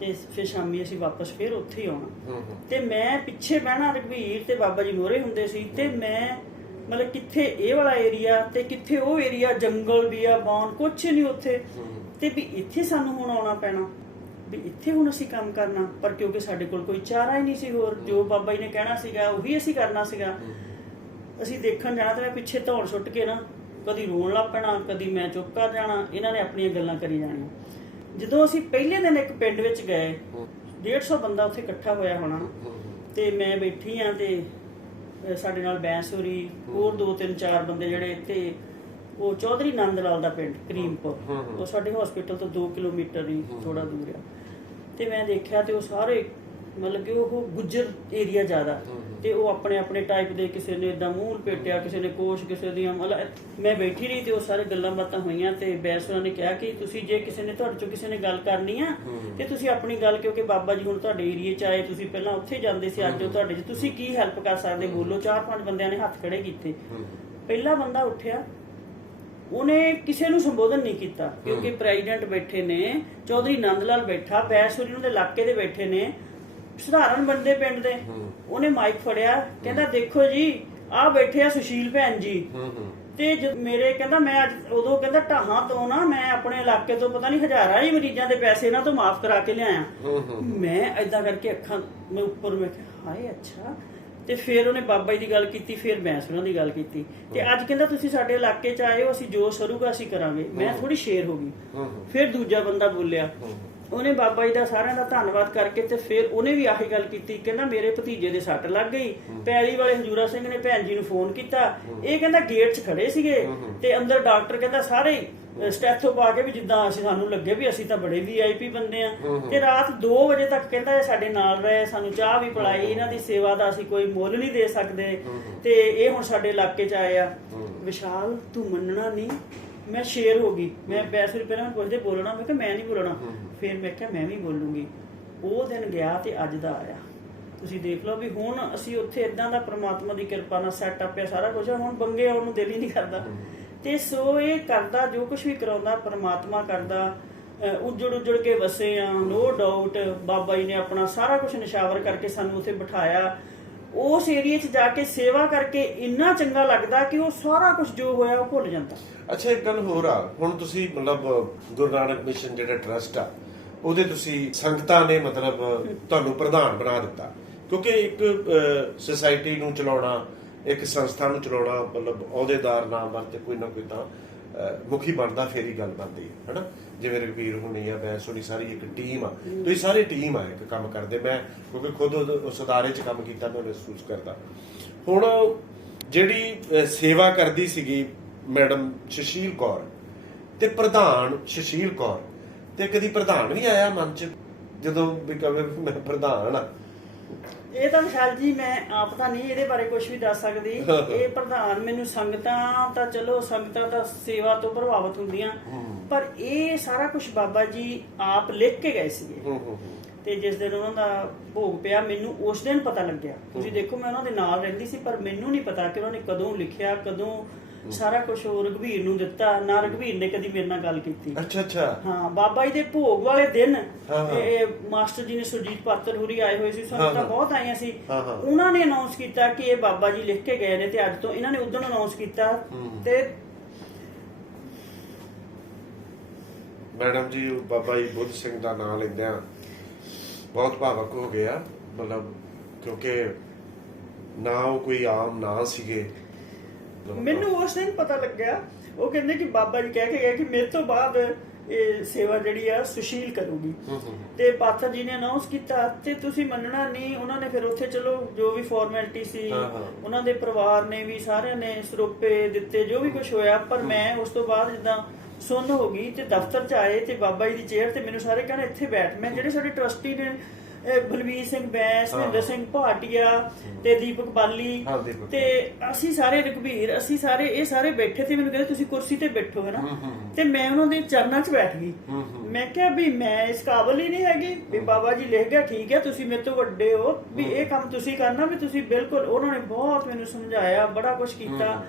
ਤੇ ਫਿਰ ਸ਼ਾਮੀ ਅਸੀਂ ਵਾਪਸ ਫਿਰ ਉੱਥੇ ਹੀ ਆਉਣਾ। ਤੇ ਮੈਂ ਪਿੱਛੇ ਬਹਿਣਾ ਰਘਬੀਰ ਤੇ ਬਾਬਾ ਜੀ ਮੋਹਰੇ ਹੁੰਦੇ ਸੀ। ਤੇ ਮੈਂ ਮਤਲਬ ਕਿੱਥੇ ਇਹ ਵਾਲਾ ਏਰੀਆ ਤੇ ਕਿੱਥੇ ਉਹ ਏਰੀਆ, ਜੰਗਲ ਬੀਆਬਾਨ ਕੁਛ ਨਹੀਂ ਉੱਥੇ। ਤੇ ਵੀ ਇੱਥੇ ਸਾਨੂੰ ਹੁਣ ਆਉਣਾ ਪੈਣਾ, ਵੀ ਇੱਥੇ ਹੁਣ ਅਸੀਂ ਕੰਮ ਕਰਨਾ। ਪਰ ਕਿਉਂਕਿ ਸਾਡੇ ਕੋਲ ਕੋਈ ਚਾਰਾ ਹੀ ਨਹੀਂ ਸੀ ਹੋਰ, ਜੋ ਬਾਬਾ ਜੀ ਨੇ ਕਹਿਣਾ ਸੀਗਾ ਉਹੀ ਅਸੀਂ ਕਰਨਾ ਸੀਗਾ। ਅਸੀਂ ਦੇਖਣ ਜਾਣਾ ਤੇ ਮੈਂ ਪਿੱਛੇ ਧੌਣ ਸੁੱਟ ਕੇ ਨਾ ਕਦੀ ਰੋਣ ਲੱਗ ਪੈਣਾ, ਕਦੀ ਮੈਂ ਚੁੱਪ ਕਰ ਜਾਣਾ, ਇਹਨਾਂ ਨੇ ਆਪਣੀਆਂ ਗੱਲਾਂ ਕਰੀ ਜਾਣੀਆਂ। ਜਦੋਂ ਅਸੀਂ ਪਹਿਲੇ ਦਿਨ ਇੱਕ ਪਿੰਡ ਵਿੱਚ ਗਏ, 150 ਬੰਦਾ ਉੱਥੇ ਇਕੱਠਾ ਹੋਇਆ ਹੋਣਾ, ਤੇ ਮੈਂ ਬੈਠੀ ਆ ਤੇ ਸਾਡੇ ਨਾਲ ਬੈਂਸ ਹੋਰੀ, ਹੋਰ 2-3-4 ਬੰਦੇ ਜਿਹੜੇ ਇੱਥੇ, ਉਹ ਚੌਧਰੀ ਨੰਦ ਲਾਲ ਦਾ ਪਿੰਡ ਕਰੀਮਪੁਰ, ਉਹ ਸਾਡੇ ਹਸਪੀਟਲ ਤੋਂ 2 ਕਿਲੋਮੀਟਰ ਹੀ ਥੋੜਾ ਦੂਰ ਆ। ਤੇ ਮੈਂ ਦੇਖਿਆ ਤੇ ਉਹ ਸਾਰੇ ਮਤਲਬ ਕਿ ਉਹ ਗੁੱਜਰ ਏਰੀਆ ਜ਼ਿਆਦਾ, ਤੇ ਉਹ ਆਪਣੇ ਆਪਣੇ ਟਾਈਪ ਦੇ, ਕਿਸੇ ਨੇ ਏਦਾਂ ਮੂੰਹ ਲਪੇਟਿਆ, ਕਿਸੇ ਨੇ ਕੋਸ਼, ਕਿਸੇ ਦੀਆਂ ਮਤਲਬ। ਮੈਂ ਬੈਠੀ ਰਹੀ ਤੇ ਉਹ ਸਾਰੇ ਗੱਲਾਂ ਬਾਤਾਂ ਹੋਈਆਂ। ਤੇ ਬੈਂਸ ਨੇ ਕਿਹਾ ਕਿ ਤੁਸੀਂ ਜੇ ਕਿਸੇ ਨੇ ਤੁਹਾਡੇ ਚੋਂ ਕਿਸੇ ਨੇ ਗੱਲ ਕਰਨੀ ਆ ਤੇ ਤੁਸੀਂ ਆਪਣੀ ਗੱਲ, ਕਿਉਂਕਿ ਬਾਬਾ ਜੀ ਹੁਣ ਤੁਹਾਡੇ ਏਰੀਏ 'ਚ ਆਏ, ਤੁਸੀਂ ਪਹਿਲਾਂ ਉੱਥੇ ਜਾਂਦੇ ਸੀ, ਅੱਜ ਉਹ ਤੁਹਾਡੇ 'ਚ, ਤੁਸੀਂ ਕੀ ਹੈਲਪ ਕਰ ਸਕਦੇ, ਬੋਲੋ। 4-5 ਬੰਦਿਆਂ ਨੇ ਹੱਥ ਖੜੇ ਕੀਤੇ। ਪਹਿਲਾ ਬੰਦਾ ਉੱਠਿਆ, ਉਹਨੇ ਕਿਸੇ ਨੂੰ ਸੰਬੋਧਨ ਨਹੀਂ ਕੀਤਾ, ਕਿਉਂਕਿ ਪ੍ਰੈਜ਼ੀਡੈਂਟ ਬੈਠੇ ਨੇ, ਚੌਧਰੀ ਨੰਦ ਲਾਲ ਬੈਠਾ, ਬੈਂਸੁਰੀ ਉਹਨਾਂ ਦੇ ਇਲਾਕੇ ਦੇ ਬੈਠੇ ਨੇ, ਸਧਾਰਨ ਬੰਦੇ ਪਿੰਡ ਦੇ। ਉਹਨੇ ਮਾਈਕ ਫੜਿਆ, ਕਹਿੰਦਾ ਦੇਖੋ ਜੀ ਆਹ ਬੈਠੇ ਆ ਸੁਸ਼ੀਲ ਭੈਣ ਜੀ। ਤੇ ਮੇਰੇ ਕਹਿੰਦਾ ਮੈਂ ਅੱਜ ਉਦੋਂ ਕਹਿੰਦਾ ਢਾਹਾਂ ਤੋਂ ਨਾ ਮੈਂ ਆਪਣੇ ਇਲਾਕੇ ਤੋਂ ਪਤਾ ਨਹੀਂ ਹਜ਼ਾਰਾਂ ਹੀ ਮਰੀਜ਼ਾਂ ਦੇ ਪੈਸੇ ਇਹਨਾਂ ਤੋਂ ਮਾਫ ਕਰਾ ਕੇ ਲਿਆਇਆ। ਮੈਂ ਏਦਾਂ ਕਰਕੇ ਅੱਖਾਂ ਮੈਂ ਉੱਪਰ, ਮੈਂ ਕਿਹਾ ਹਾਏ ਅੱਛਾ। ਤੇ ਫਿਰ ਉਹਨੇ ਬਾਬਾ ਜੀ ਦੀ ਗੱਲ ਕੀਤੀ, ਫਿਰ ਬੈਂਸ ਉਹਨਾਂ ਦੀ ਗੱਲ ਕੀਤੀ। ਤੇ ਅੱਜ ਕਹਿੰਦਾ ਤੁਸੀਂ ਸਾਡੇ ਇਲਾਕੇ 'ਚ ਆਏ ਹੋ, ਅਸੀਂ ਜੋ ਸਰੂਗਾ ਅਸੀਂ ਕਰਾਂਗੇ। ਮੈਂ ਥੋੜੀ ਸ਼ੇਰ ਹੋ ਗਈ। ਫਿਰ ਦੂਜਾ ਬੰਦਾ ਬੋਲਿਆ, ਉਹਨੇ ਬਾਬਾ ਜੀ ਦਾ ਸਾਰਿਆਂ ਦਾ ਧੰਨਵਾਦ ਕਰਕੇ ਤੇ ਫਿਰ ਉਹਨੇ ਵੀ ਆਹੀ ਗੱਲ ਕੀਤੀ, ਕਹਿੰਦਾ ਮੇਰੇ ਭਤੀਜੇ ਦੇ ਸੱਟ ਲੱਗ ਗਈ। ਪੈਲੀ ਵਾਲੇ ਹਜੂਰਾ ਸਿੰਘ ਨੇ ਭੈਣ ਜੀ ਨੂੰ ਫੋਨ ਕੀਤਾ, ਇਹ ਕਹਿੰਦਾ ਗੇਟ 'ਚ ਖੜੇ ਸੀਗੇ ਤੇ ਅੰਦਰ ਡਾਕਟਰ ਕਹਿੰਦਾ ਸਾਰੇ ਸਟੈਥੋ ਪਾ ਕੇ ਵੀ ਜਿੱਦਾਂ ਅਸੀਂ, ਸਾਨੂੰ ਲੱਗੇ ਵੀ ਅਸੀਂ ਤਾਂ ਬੜੇ VIP ਬੰਦੇ ਆ। ਤੇ ਰਾਤ 2 ਵਜੇ ਤੱਕ ਕਹਿੰਦਾ ਇਹ ਸਾਡੇ ਨਾਲ ਰਹੇ, ਸਾਨੂੰ ਚਾਹ ਵੀ ਪਿਲਾਈ, ਇਹਨਾਂ ਦੀ ਸੇਵਾ ਦਾ ਅਸੀਂ ਕੋਈ ਮੁੱਲ ਨਹੀਂ ਦੇ ਸਕਦੇ। ਤੇ ਇਹ ਹੁਣ ਸਾਡੇ ਇਲਾਕੇ 'ਚ ਆਏ ਆ। ਵਿਸ਼ਾਲ ਤੂੰ ਮੰਨਣਾ ਨਹੀਂ, ਮੈਂ ਸ਼ੇਰ ਹੋ ਗਈ। ਮੈਂ ਪੈਸੇ ਪਹਿਲਾਂ ਪੁੱਛਦੇ ਬੋਲਣਾ, ਮੈਂ ਕਿਹਾ ਮੈਂ ਨਹੀਂ ਬੋਲਣਾ। ਫਿਰ ਮੈਂ ਕਿਹਾ ਮੈਂ ਵੀ ਬੋਲੂੰਗੀ। ਉਹ ਦਿਨ ਗਿਆ ਤੇ ਅੱਜ ਦਾ ਆਇਆ। ਤੁਸੀਂ ਦੇਖ ਲਓ ਵੀ ਹੁਣ ਅਸੀਂ ਉੱਥੇ ਇਦਾਂ ਦਾ ਪ੍ਰਮਾਤਮਾ ਦੀ ਕਿਰਪਾ ਨਾਲ ਸੈਟਅਪ ਹੈ, ਸਾਰਾ ਕੁਝ। ਹੁਣ ਬੰਗੇ ਆਉਣ ਨੂੰ ਦਿਲ ਹੀ ਨਹੀਂ ਕਰਦਾ। ਤੇ ਸੋ ਇਹ ਕਰਦਾ, ਜੋ ਕੁਝ ਵੀ ਕਰਾਉਂਦਾ ਪ੍ਰਮਾਤਮਾ ਕਰਦਾ। ਉੱਜੜ ਕੇ ਵਸੇ ਆ, ਨੋ ਡਾਊਟ। ਬਾਬਾ ਜੀ ਨੇ ਆਪਣਾ ਸਾਰਾ ਕੁਝ ਨਿਸ਼ਾਵਰ ਕਰਕੇ ਸਾਨੂੰ ਉੱਥੇ ਬਿਠਾਇਆ। ਉਸ ਏਰੀਏ 'ਚ ਜਾ ਕੇ ਸੇਵਾ ਕਰਕੇ ਇੰਨਾ ਚੰਗਾ ਲੱਗਦਾ ਕਿ ਉਹ ਸਾਰਾ ਕੁਝ ਜੋ ਹੋਇਆ ਉਹ ਭੁੱਲ ਜਾਂਦਾ। ਅੱਛਾ, ਇੱਕ ਗੱਲ ਹੋਰ ਆ, ਹੁਣ ਤੁਸੀਂ ਮਤਲਬ ਗੁਰੂ ਨਾਨਕ ਮਿਸ਼ਨ ਜਿਹੜਾ ਟਰਸਟ ਆ, ਉਹਦੇ ਤੁਸੀਂ ਸੰਗਤਾਂ ਨੇ ਮਤਲਬ ਤੁਹਾਨੂੰ ਪ੍ਰਧਾਨ ਬਣਾ ਦਿੱਤਾ, ਕਿਉਂਕਿ ਇੱਕ ਸੁਸਾਇਟੀ ਨੂੰ ਚਲਾਉਣਾ, ਇੱਕ ਸੰਸਥਾ ਨੂੰ ਚਲਾਉਣਾ, ਮਤਲਬ ਅਹੁਦੇਦਾਰ ਨਾ ਬਣ ਤੇ ਕੋਈ ਨਾ ਕੋਈ ਤਾਂ ਮੁਖੀ ਬਣਦਾ, ਫੇਰ ਹੀ ਗੱਲ ਬਣਦੀ ਹੈ ਨਾ। ਜਿਵੇਂ ਰਘਬੀਰ ਹੁਣੀ ਆ, ਬੈਂਸ ਹੁਣੀ, ਸਾਰੀ ਇੱਕ ਟੀਮ ਆ। ਤੁਸੀਂ ਸਾਰੀ ਟੀਮ ਆ ਇੱਕ ਕੰਮ ਕਰਦੇ। ਮੈਂ ਕਿਉਂਕਿ ਖੁਦ ਉਸ ਅਦਾਰੇ 'ਚ ਕੰਮ ਕੀਤਾ, ਮੈਂ ਮਹਿਸੂਸ ਕਰਦਾ। ਹੁਣ ਜਿਹੜੀ ਸੇਵਾ ਕਰਦੀ ਸੀਗੀ ਮੈਡਮ ਸੁਸ਼ੀਲ ਕੌਰ ਤੇ ਪ੍ਰਧਾਨ ਸੁਸ਼ੀਲ ਕੌਰ, ਤੇ ਕਦੀ ਪ੍ਰਧਾਨ ਵੀ ਆਇਆ ਮਨ 'ਚ ਜਦੋਂ ਵੀ ਕਵੇ ਮੈਂ ਪ੍ਰਧਾਨ ਆ? ਇਹ ਤਾਂ ਵਿਸ਼ਾਲ ਜੀ ਮੈਂ ਆਪ ਤਾਂ ਨਹੀਂ ਇਹਦੇ ਬਾਰੇ ਕੁਝ ਵੀ ਦੱਸ ਸਕਦੀ। ਇਹ ਪ੍ਰਧਾਨ ਮੈਨੂੰ ਸੰਗਤਾਂ ਤਾਂ ਚਲੋ ਸੰਗਤਾਂ ਤਾਂ ਸੇਵਾ ਤੋਂ ਪ੍ਰਭਾਵਿਤ ਹੁੰਦੀਆਂ, ਪਰ ਇਹ ਸਾਰਾ ਕੁਝ ਬਾਬਾ ਜੀ ਆਪ ਲਿਖ ਕੇ ਗਏ ਸੀਗੇ। ਤੇ ਜਿਸ ਦਿਨ ਉਹਨਾਂ ਦਾ ਭੋਗ ਪਿਆ, ਮੈਨੂੰ ਉਸ ਦਿਨ ਪਤਾ ਲੱਗਿਆ। ਤੁਸੀਂ ਦੇਖੋ ਮੈਂ ਉਹਨਾਂ ਦੇ ਨਾਲ ਰਹਿੰਦੀ ਸੀ, ਪਰ ਮੈਨੂੰ ਨਹੀਂ ਪਤਾ ਕਿ ਉਹਨਾਂ ਨੇ ਕਦੋਂ ਲਿਖਿਆ, ਕਦੋਂ ਸਾਰਾ ਕੁਝ ਉਹ ਰਘਬੀਰ ਨੂੰ ਦਿੱਤਾ। ਨਾ ਰਘਬੀਰ ਨੇ ਕਦੀ ਮੇਰੇ ਨਾਲ ਗੱਲ ਕੀਤੀ। ਅੱਛਾ। ਹਾਂ, ਬਾਬਾ ਜੀ ਦੇ ਭੋਗ ਵਾਲੇ ਦਿਨ ਇਹ ਮਾਸਟਰ ਜੀ ਨੇ, ਸੁਰਜੀਤ ਪਾਤਰ ਹੋਰੀ ਆਏ ਹੋਏ ਸੀ, ਸੰਗਤਾਂ ਬਹੁਤ ਆਈਆਂ ਸੀ। ਉਹਨਾਂ ਨੇ ਅਨਾਉਂਸ ਕੀਤਾ ਕਿ ਇਹ ਬਾਬਾ ਜੀ ਲਿਖ ਕੇ ਗਏ ਨੇ, ਤੇ ਅੱਜ ਤੋਂ ਇਹਨਾਂ ਨੇ ਉਦੋਂ ਅਨਾਉਂਸ ਕੀਤਾ। ਤੇ ਮੈਡਮ ਜੀ ਬਾਬਾ ਜੀ ਬੁੱਧ ਸਿੰਘ ਦਾ ਨਾਮ ਲੈਂਦਿਆਂ ਬਹੁਤ ਭਾਵਕ ਹੋ ਗਿਆ, ਮਤਲਬ ਕਿਉਂਕਿ ਨਾ ਉਹ ਕੋਈ ਆਮ ਨਾਂ ਸੀਗੇ। ਮੈਨੂੰ ਉਸ ਦਿਨ ਪਤਾ ਲੱਗਿਆ, ਉਹ ਕਹਿੰਦੇ ਕਿ ਬਾਬਾ ਜੀ ਕਹਿ ਕੇ ਗਏ ਕਿ ਮੇਰੇ ਤੋਂ ਬਾਅਦ ਇਹ ਸੇਵਾ ਜਿਹੜੀ ਆ ਸੁਸ਼ੀਲ ਕਰੂਗੀ। ਤੇ ਪਾਤਰ ਜੀ ਨੇ ਅਨਾਉਂਸ ਕੀਤਾ, ਤੇ ਤੁਸੀਂ ਮੰਨਣਾ ਨਹੀਂ, ਉਹਨਾਂ ਨੇ ਫਿਰ ਉੱਥੇ ਚਲੋ ਜੋ ਵੀ ਫਾਰਮੈਲਿਟੀ ਸੀ, ਉਹਨਾਂ ਦੇ ਪਰਿਵਾਰ ਨੇ ਵੀ ਸਾਰਿਆਂ ਨੇ ਸਰੋਪੇ ਦਿੱਤੇ, ਜੋ ਵੀ ਕੁਝ ਹੋਇਆ। ਪਰ ਮੈਂ ਉਸ ਤੋਂ ਬਾਅਦ ਜਿੱਦਾਂ ਸੁੰਨ ਹੋ ਗਈ ਤੇ ਦਫ਼ਤਰ 'ਚ ਆਏ ਤੇ ਬਾਬਾ ਜੀ ਦੀ ਚੇਅਰ ਤੇ ਮੈਨੂੰ ਸਾਰੇ ਕਹਿੰਦੇ ਇੱਥੇ ਬੈਠ। ਮੈਂ ਜਿਹੜੇ ਸਾਡੇ ਟਰਸਟੀ ਨੇ ਬਲਵੀਰ ਸਿੰਘ ਬੈਂਸ, ਮਹਿੰਦਰ ਸਿੰਘ ਭਾਟੀਆ ਤੇ ਦੀਪਕ ਬਾਲੀ ਤੇ ਅਸੀਂ ਸਾਰੇ ਰਘਬੀਰ, ਅਸੀਂ ਸਾਰੇ ਇਹ ਸਾਰੇ ਬੈਠੇ ਤੇ ਮੈਨੂੰ ਕਹਿੰਦੇ ਤੁਸੀਂ ਕੁਰਸੀ ਤੇ ਬੈਠੋ, ਹੈ ਨਾ। ਤੇ ਮੈਂ ਉਹਨਾਂ ਦੇ ਚਰਨਾਂ 'ਚ ਬੈਠ ਗਈ। ਮੈਂ ਕਿਹਾ ਵੀ ਮੈਂ ਇਸ ਕਾਬਲ ਹੀ ਨਹੀਂ ਹੈਗੀ, ਵੀ ਬਾਬਾ ਜੀ ਲਿਖ ਗਿਆ ਠੀਕ ਹੈ, ਤੁਸੀਂ ਮੇਰੇ ਤੋਂ ਵੱਡੇ ਹੋ, ਵੀ ਇਹ ਕੰਮ ਤੁਸੀਂ ਕਰਨਾ, ਵੀ ਤੁਸੀਂ ਬਿਲਕੁਲ। ਉਹਨਾਂ ਨੇ ਬਹੁਤ ਮੈਨੂੰ ਸਮਝਾਇਆ, ਬੜਾ ਕੁਝ ਕੀਤਾ।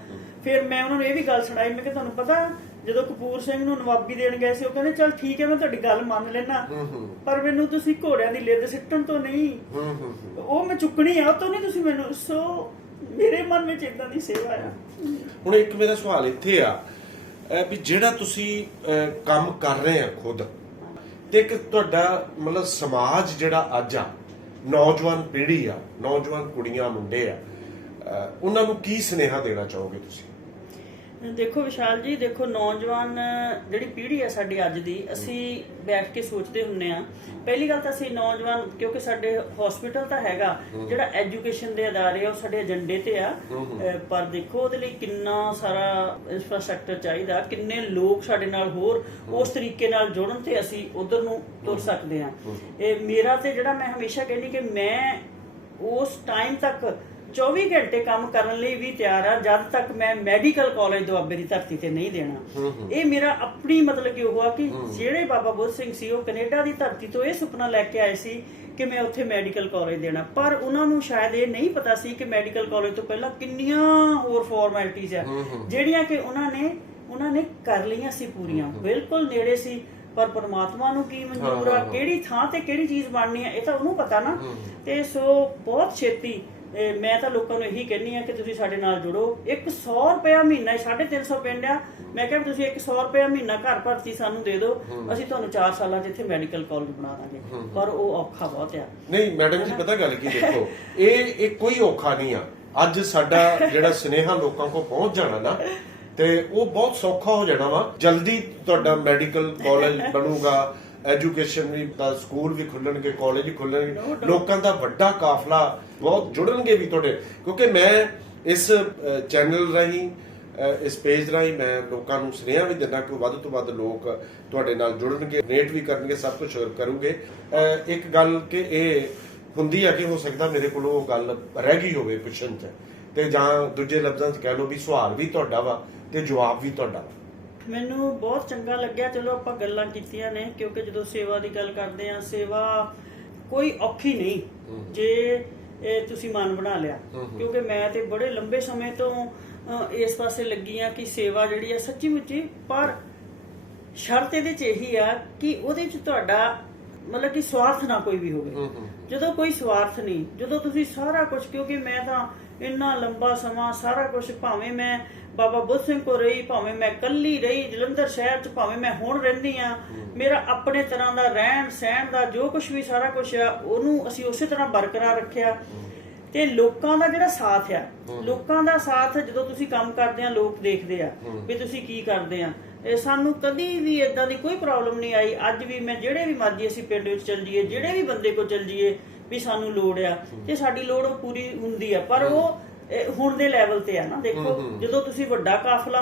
ਫਿਰ ਮੈਂ ਉਹਨਾਂ ਨੂੰ ਇਹ ਵੀ ਗੱਲ ਸੁਣਾਈ, ਮੈਂ ਕਿਹਾ ਤੁਹਾਨੂੰ ਪਤਾ ਜਦੋਂ ਕਪੂਰ ਸਿੰਘ ਨੂੰ ਨਵਾਬੀ ਦੇਣ ਗਏ ਸੀ ਉਹ ਕਹਿੰਦੇ ਚੱਲ ਠੀਕ ਹੈ ਮੈਂ ਤੁਹਾਡੀ ਗੱਲ ਮੰਨ ਲੈਣਾ, ਪਰ ਮੈਨੂੰ ਤੁਸੀਂ ਘੋੜਿਆਂ ਦੀ ਲਿੱਦ ਸਿੱਟਣ ਤੋਂ ਨਹੀਂ, ਉਹ ਮੈਂ ਚੁੱਕਣੀ ਆ ਉਹ ਤੋਂ ਨਹੀਂ ਤੁਸੀਂ ਮੈਨੂੰ। ਸੋ ਮੇਰੇ ਮਨ ਵਿੱਚ ਇਦਾਂ ਦੀ ਸੇਵਾ ਆ। ਹੁਣ ਇੱਕ ਮੇਰਾ ਸਵਾਲ ਇੱਥੇ ਆ ਵੀ ਜਿਹੜਾ ਤੁਸੀਂ ਕੰਮ ਕਰ ਰਹੇ ਆ ਖੁਦ, ਤੇ ਇੱਕ ਤੁਹਾਡਾ ਮਤਲਬ ਸਮਾਜ ਜਿਹੜਾ ਅੱਜ ਆ, ਨੌਜਵਾਨ ਪੀੜ੍ਹੀ ਆ, ਨੌਜਵਾਨ ਕੁੜੀਆਂ ਮੁੰਡੇ ਆ, ਉਹਨਾਂ ਨੂੰ ਕੀ ਸੁਨੇਹਾ ਦੇਣਾ ਚਾਹੋਗੇ ਤੁਸੀਂ? ਦੇਖੋ ਵਿਸ਼ਾਲ ਜੀ, ਦੇਖੋ ਨੌਜਵਾਨ ਜਿਹੜੀ ਪੀੜ੍ਹੀ ਹੈ ਸਾਡੀ ਅੱਜ ਦੀ, ਅਸੀਂ ਬੈਠ ਕੇ ਸੋਚਦੇ ਹੁੰਨੇ ਆ, ਪਹਿਲੀ ਗੱਲ ਤਾਂ ਅਸੀਂ ਨੌਜਵਾਨ, ਕਿਉਂਕਿ ਸਾਡੇ ਹਸਪੀਟਲ ਤਾਂ ਹੈਗਾ, ਜਿਹੜਾ ਐਜੂਕੇਸ਼ਨ ਦੇ ਅਦਾਰੇ ਆ ਉਹ ਸਾਡੇ ਏਜੰਡੇ ਤੇ ਆ, ਪਰ ਦੇਖੋ ਉਹਦੇ ਲਈ ਕਿੰਨਾ ਸਾਰਾ ਇਨਫਰਾਸਟ੍ਰਕਚਰ ਚਾਹੀਦਾ, ਕਿੰਨੇ ਲੋਕ ਸਾਡੇ ਨਾਲ ਹੋਰ ਉਸ ਤਰੀਕੇ ਨਾਲ ਜੁੜਨ ਤੇ ਅਸੀਂ ਉਧਰ ਨੂੰ ਤੁਰ ਸਕਦੇ ਆ। ਇਹ ਮੇਰਾ ਤੇ ਜਿਹੜਾ ਮੈਂ ਹਮੇਸ਼ਾ ਕਹਿੰਦੀ ਕਿ ਮੈਂ ਉਸ ਟਾਈਮ ਤੱਕ 24 ਘੰਟੇ ਕੰਮ ਕਰਨ ਲਈ ਵੀ ਤਿਆਰ ਆ ਜਦ ਤੱਕ ਮੈਂ ਮੈਡੀਕਲ ਕਾਲਜ ਦੁਆਬੇ ਦੀ ਧਰਤੀ ਤੇ ਨਹੀਂ ਦੇਣਾ। ਇਹ ਮੇਰਾ ਆਪਣੀ ਮਤਲਬ ਕਿ ਉਹ ਆ ਕਿ ਜਿਹੜੇ ਬਾਬਾ ਬੁੱਧ ਸਿੰਘ ਸੀ ਉਹ ਕੈਨੇਡਾ ਦੀ ਧਰਤੀ ਤੋਂ ਇਹ ਸੁਪਨਾ ਲੈ ਕੇ ਆਏ ਸੀ ਕਿ ਮੈਂ ਉੱਥੇ ਮੈਡੀਕਲ ਕਾਲਜ ਦੇਣਾ, ਪਰ ਉਹਨਾਂ ਨੂੰ ਸ਼ਾਇਦ ਇਹ ਨਹੀਂ ਪਤਾ ਸੀ ਕਿ ਮੈਡੀਕਲ ਕਾਲਜ ਤੋਂ ਪਹਿਲਾਂ ਕਿੰਨੀਆਂ ਹੋਰ ਫਾਰਮੈਲਿਟੀਜ਼ ਆ ਜਿਹੜੀਆਂ ਕਿ ਉਹਨਾਂ ਨੇ ਕਰ ਲਈਆਂ ਸੀ ਪੂਰੀਆਂ, ਬਿਲਕੁਲ ਨੇੜੇ ਸੀ, ਪਰ ਪਰਮਾਤਮਾ ਨੂੰ ਕੀ ਮਨਜ਼ੂਰ ਆ, ਕਿਹੜੀ ਥਾਂ ਤੇ ਕਿਹੜੀ ਚੀਜ਼ ਬਣਨੀ ਆ, ਇਹ ਤਾਂ ਉਹਨੂੰ ਪਤਾ ਨਾ। ਤੇ ਸੋ ਬਹੁਤ ਛੇਤੀ ਮੈਂ ਤਾਂ ਲੋਕਾਂ ਨੂੰ ਇਹੀ ਕਹਿੰਨੀ ਆ ਕਿ ਤੁਸੀਂ ਸਾਡੇ ਨਾਲ ਜੁੜੋ। 100 ਰੁਪਇਆ ਮਹੀਨਾ, 350 ਪਿੰਡ ਆ, ਮੈਂ ਕਿਹਾ ਤੁਸੀਂ 100 ਰੁਪਇਆ ਮਹੀਨਾ ਘਰ ਭਰਤੀ ਸਾਨੂੰ ਦੇ ਦਿਓ, ਅਸੀਂ ਤੁਹਾਨੂੰ 4 ਸਾਲਾਂ 'ਚ ਇੱਥੇ ਮੈਡੀਕਲ ਕਾਲਜ ਬਣਾ ਦਾਂਗੇ, ਪਰ ਉਹ ਔਖਾ ਬਹੁਤ ਆ। ਨਹੀਂ ਮੈਡਮ ਜੀ, ਪਤਾ ਗੱਲ ਕੀ, ਦੇਖੋ ਇਹ ਕੋਈ ਔਖਾ ਨਹੀਂ ਆ। ਅੱਜ ਸਾਡਾ ਜਿਹੜਾ ਸੁਨੇਹਾ ਲੋਕਾਂ ਕੋਲ ਪਹੁੰਚ ਜਾਣਾ ਨਾ, ਤੇ ਉਹ ਬਹੁਤ ਸੌਖਾ ਹੋ ਜਾਣਾ ਵਾ। ਜਲਦੀ ਤੁਹਾਡਾ ਮੈਡੀਕਲ ਕਾਲਜ ਬਣੂਗਾ, ਐਜੂਕੇਸ਼ਨ ਵੀ, ਸਕੂਲ ਵੀ ਖੁੱਲਣਗੇ, ਕਾਲਜ ਵੀ ਖੁੱਲਣਗੇ, ਲੋਕਾਂ ਦਾ ਵੱਡਾ ਕਾਫਲਾ ਬਹੁਤ ਜੁੜਨਗੇ ਵੀ ਤੁਹਾਡੇ, ਕਿਉਂਕਿ ਮੈਂ ਇਸ ਚੈਨਲ ਰਾਹੀਂ, ਇਸ ਪੇਜ ਰਾਹੀਂ ਮੈਂ ਲੋਕਾਂ ਨੂੰ ਸੁਨੇਹਾ ਵੀ ਦਿੰਦਾ ਕਿ ਵੱਧ ਤੋਂ ਵੱਧ ਲੋਕ ਤੁਹਾਡੇ ਨਾਲ ਜੁੜਨਗੇ, ਡੋਨੇਟ ਵੀ ਕਰਨਗੇ, ਸਭ ਕੁਝ ਕਰੂਗੇ। ਇੱਕ ਗੱਲ ਕਿ ਇਹ ਹੁੰਦੀ ਆ ਕਿ ਹੋ ਸਕਦਾ ਮੇਰੇ ਕੋਲ ਉਹ ਗੱਲ ਰਹਿ ਗਈ ਹੋਵੇ ਪੁੱਛਣ 'ਚ, ਤੇ ਜਾਂ ਦੂਜੇ ਲਫ਼ਜ਼ਾਂ 'ਚ ਕਹਿ ਲਓ ਵੀ ਸਵਾਲ ਵੀ ਤੁਹਾਡਾ ਵਾ ਤੇ ਜਵਾਬ ਵੀ ਤੁਹਾਡਾ ਵਾ। ਮੈਨੂੰ ਬਹੁਤ ਚੰਗਾ ਲੱਗਿਆ, ਚਲੋ ਆਪਾਂ ਗੱਲਾਂ ਕੀਤੀਆਂ ਨੇ, ਕਿਉਂਕਿ ਜਦੋਂ ਸੇਵਾ ਦੀ ਗੱਲ ਕਰਦੇ ਆ, ਸੇਵਾ ਕੋਈ ਔਖੀ ਨਹੀਂ ਜੇ ਇਹ ਤੁਸੀਂ ਮਨ ਬਣਾ ਲਿਆ, ਕਿਉਂਕਿ ਮੈਂ ਤੇ ਬੜੇ ਲੰਬੇ ਸਮੇਂ ਤੋਂ ਇਸ ਪਾਸੇ ਲੱਗੀ ਆ ਕਿ ਸੇਵਾ ਜਿਹੜੀ ਆ ਸੱਚੀ ਮੁੱਚੀ, ਪਰ ਸ਼ਰਤ ਇਹਦੇ 'ਚ ਇਹੀ ਆ ਕਿ ਉਹਦੇ 'ਚ ਤੁਹਾਡਾ ਮਤਲਬ ਕਿ ਸਵਾਰਥ ਨਾ ਕੋਈ ਵੀ ਹੋਵੇ। ਜਦੋਂ ਕੋਈ ਸਵਾਰਥ ਨਹੀਂ, ਜਦੋਂ ਤੁਸੀਂ ਸਾਰਾ ਕੁਝ, ਕਿਉਂਕਿ ਮੈਂ ਤਾਂ ਇੰਨਾ ਲੰਬਾ ਸਮਾਂ ਸਾਰਾ ਕੁਝ, ਭਾਵੇਂ ਮੈਂ ਬਾਬਾ ਬੁੱਧ ਸਿੰਘ ਕੋਲ ਰਹੀ, ਭਾਵੇਂ ਮੈਂ ਕੱਲੀ ਰਹੀ ਜਲੰਧਰ ਸ਼ਹਿਰ 'ਚ, ਭਾਵੇਂ ਮੈਂ ਹੁਣ ਰਹਿੰਦੀ ਆ, ਮੇਰਾ ਆਪਣੇ ਤਰ੍ਹਾਂ ਦਾ ਰਹਿਣ ਸਹਿਣ ਦਾ ਜੋ ਕੁਝ ਵੀ ਸਾਰਾ ਕੁਝ ਆ ਉਹਨੂੰ ਅਸੀਂ ਉਸੇ ਤਰ੍ਹਾਂ ਬਰਕਰਾਰ ਰੱਖਿਆ। ਤੇ ਲੋਕਾਂ ਦਾ ਜਿਹੜਾ ਸਾਥ ਆ, ਲੋਕਾਂ ਦਾ ਸਾਥ ਜਦੋਂ ਤੁਸੀਂ ਕੰਮ ਕਰਦੇ ਆ, ਲੋਕ ਦੇਖਦੇ ਆ ਵੀ ਤੁਸੀਂ ਕੀ ਕਰਦੇ ਆ। ਇਹ ਸਾਨੂੰ ਕਦੀ ਵੀ ਇਦਾਂ ਦੀ ਕੋਈ ਪ੍ਰੋਬਲਮ ਨਹੀਂ ਆਈ। ਅੱਜ ਵੀ ਮੈਂ ਜਿਹੜੇ ਵੀ ਮਰਜ਼ੀ ਅਸੀਂ ਪਿੰਡ ਵਿੱਚ ਚੱਲ ਜਾਈਏ, ਜਿਹੜੇ ਵੀ ਬੰਦੇ ਕੋਲ ਚੱਲ ਜਾਈਏ ਵੀ ਸਾਨੂੰ ਲੋੜ ਆ, ਤੇ ਸਾਡੀ ਲੋੜ ਉਹ ਪੂਰੀ ਹੁੰਦੀ ਆ, ਪਰ ਉਹ ਹੁਣ ਦੇ ਲੈਵਲ ਤੇ ਆ ਨਾ। ਦੇਖੋ ਜਦੋਂ ਤੁਸੀਂ ਵੱਡਾ ਕਾਫਲਾ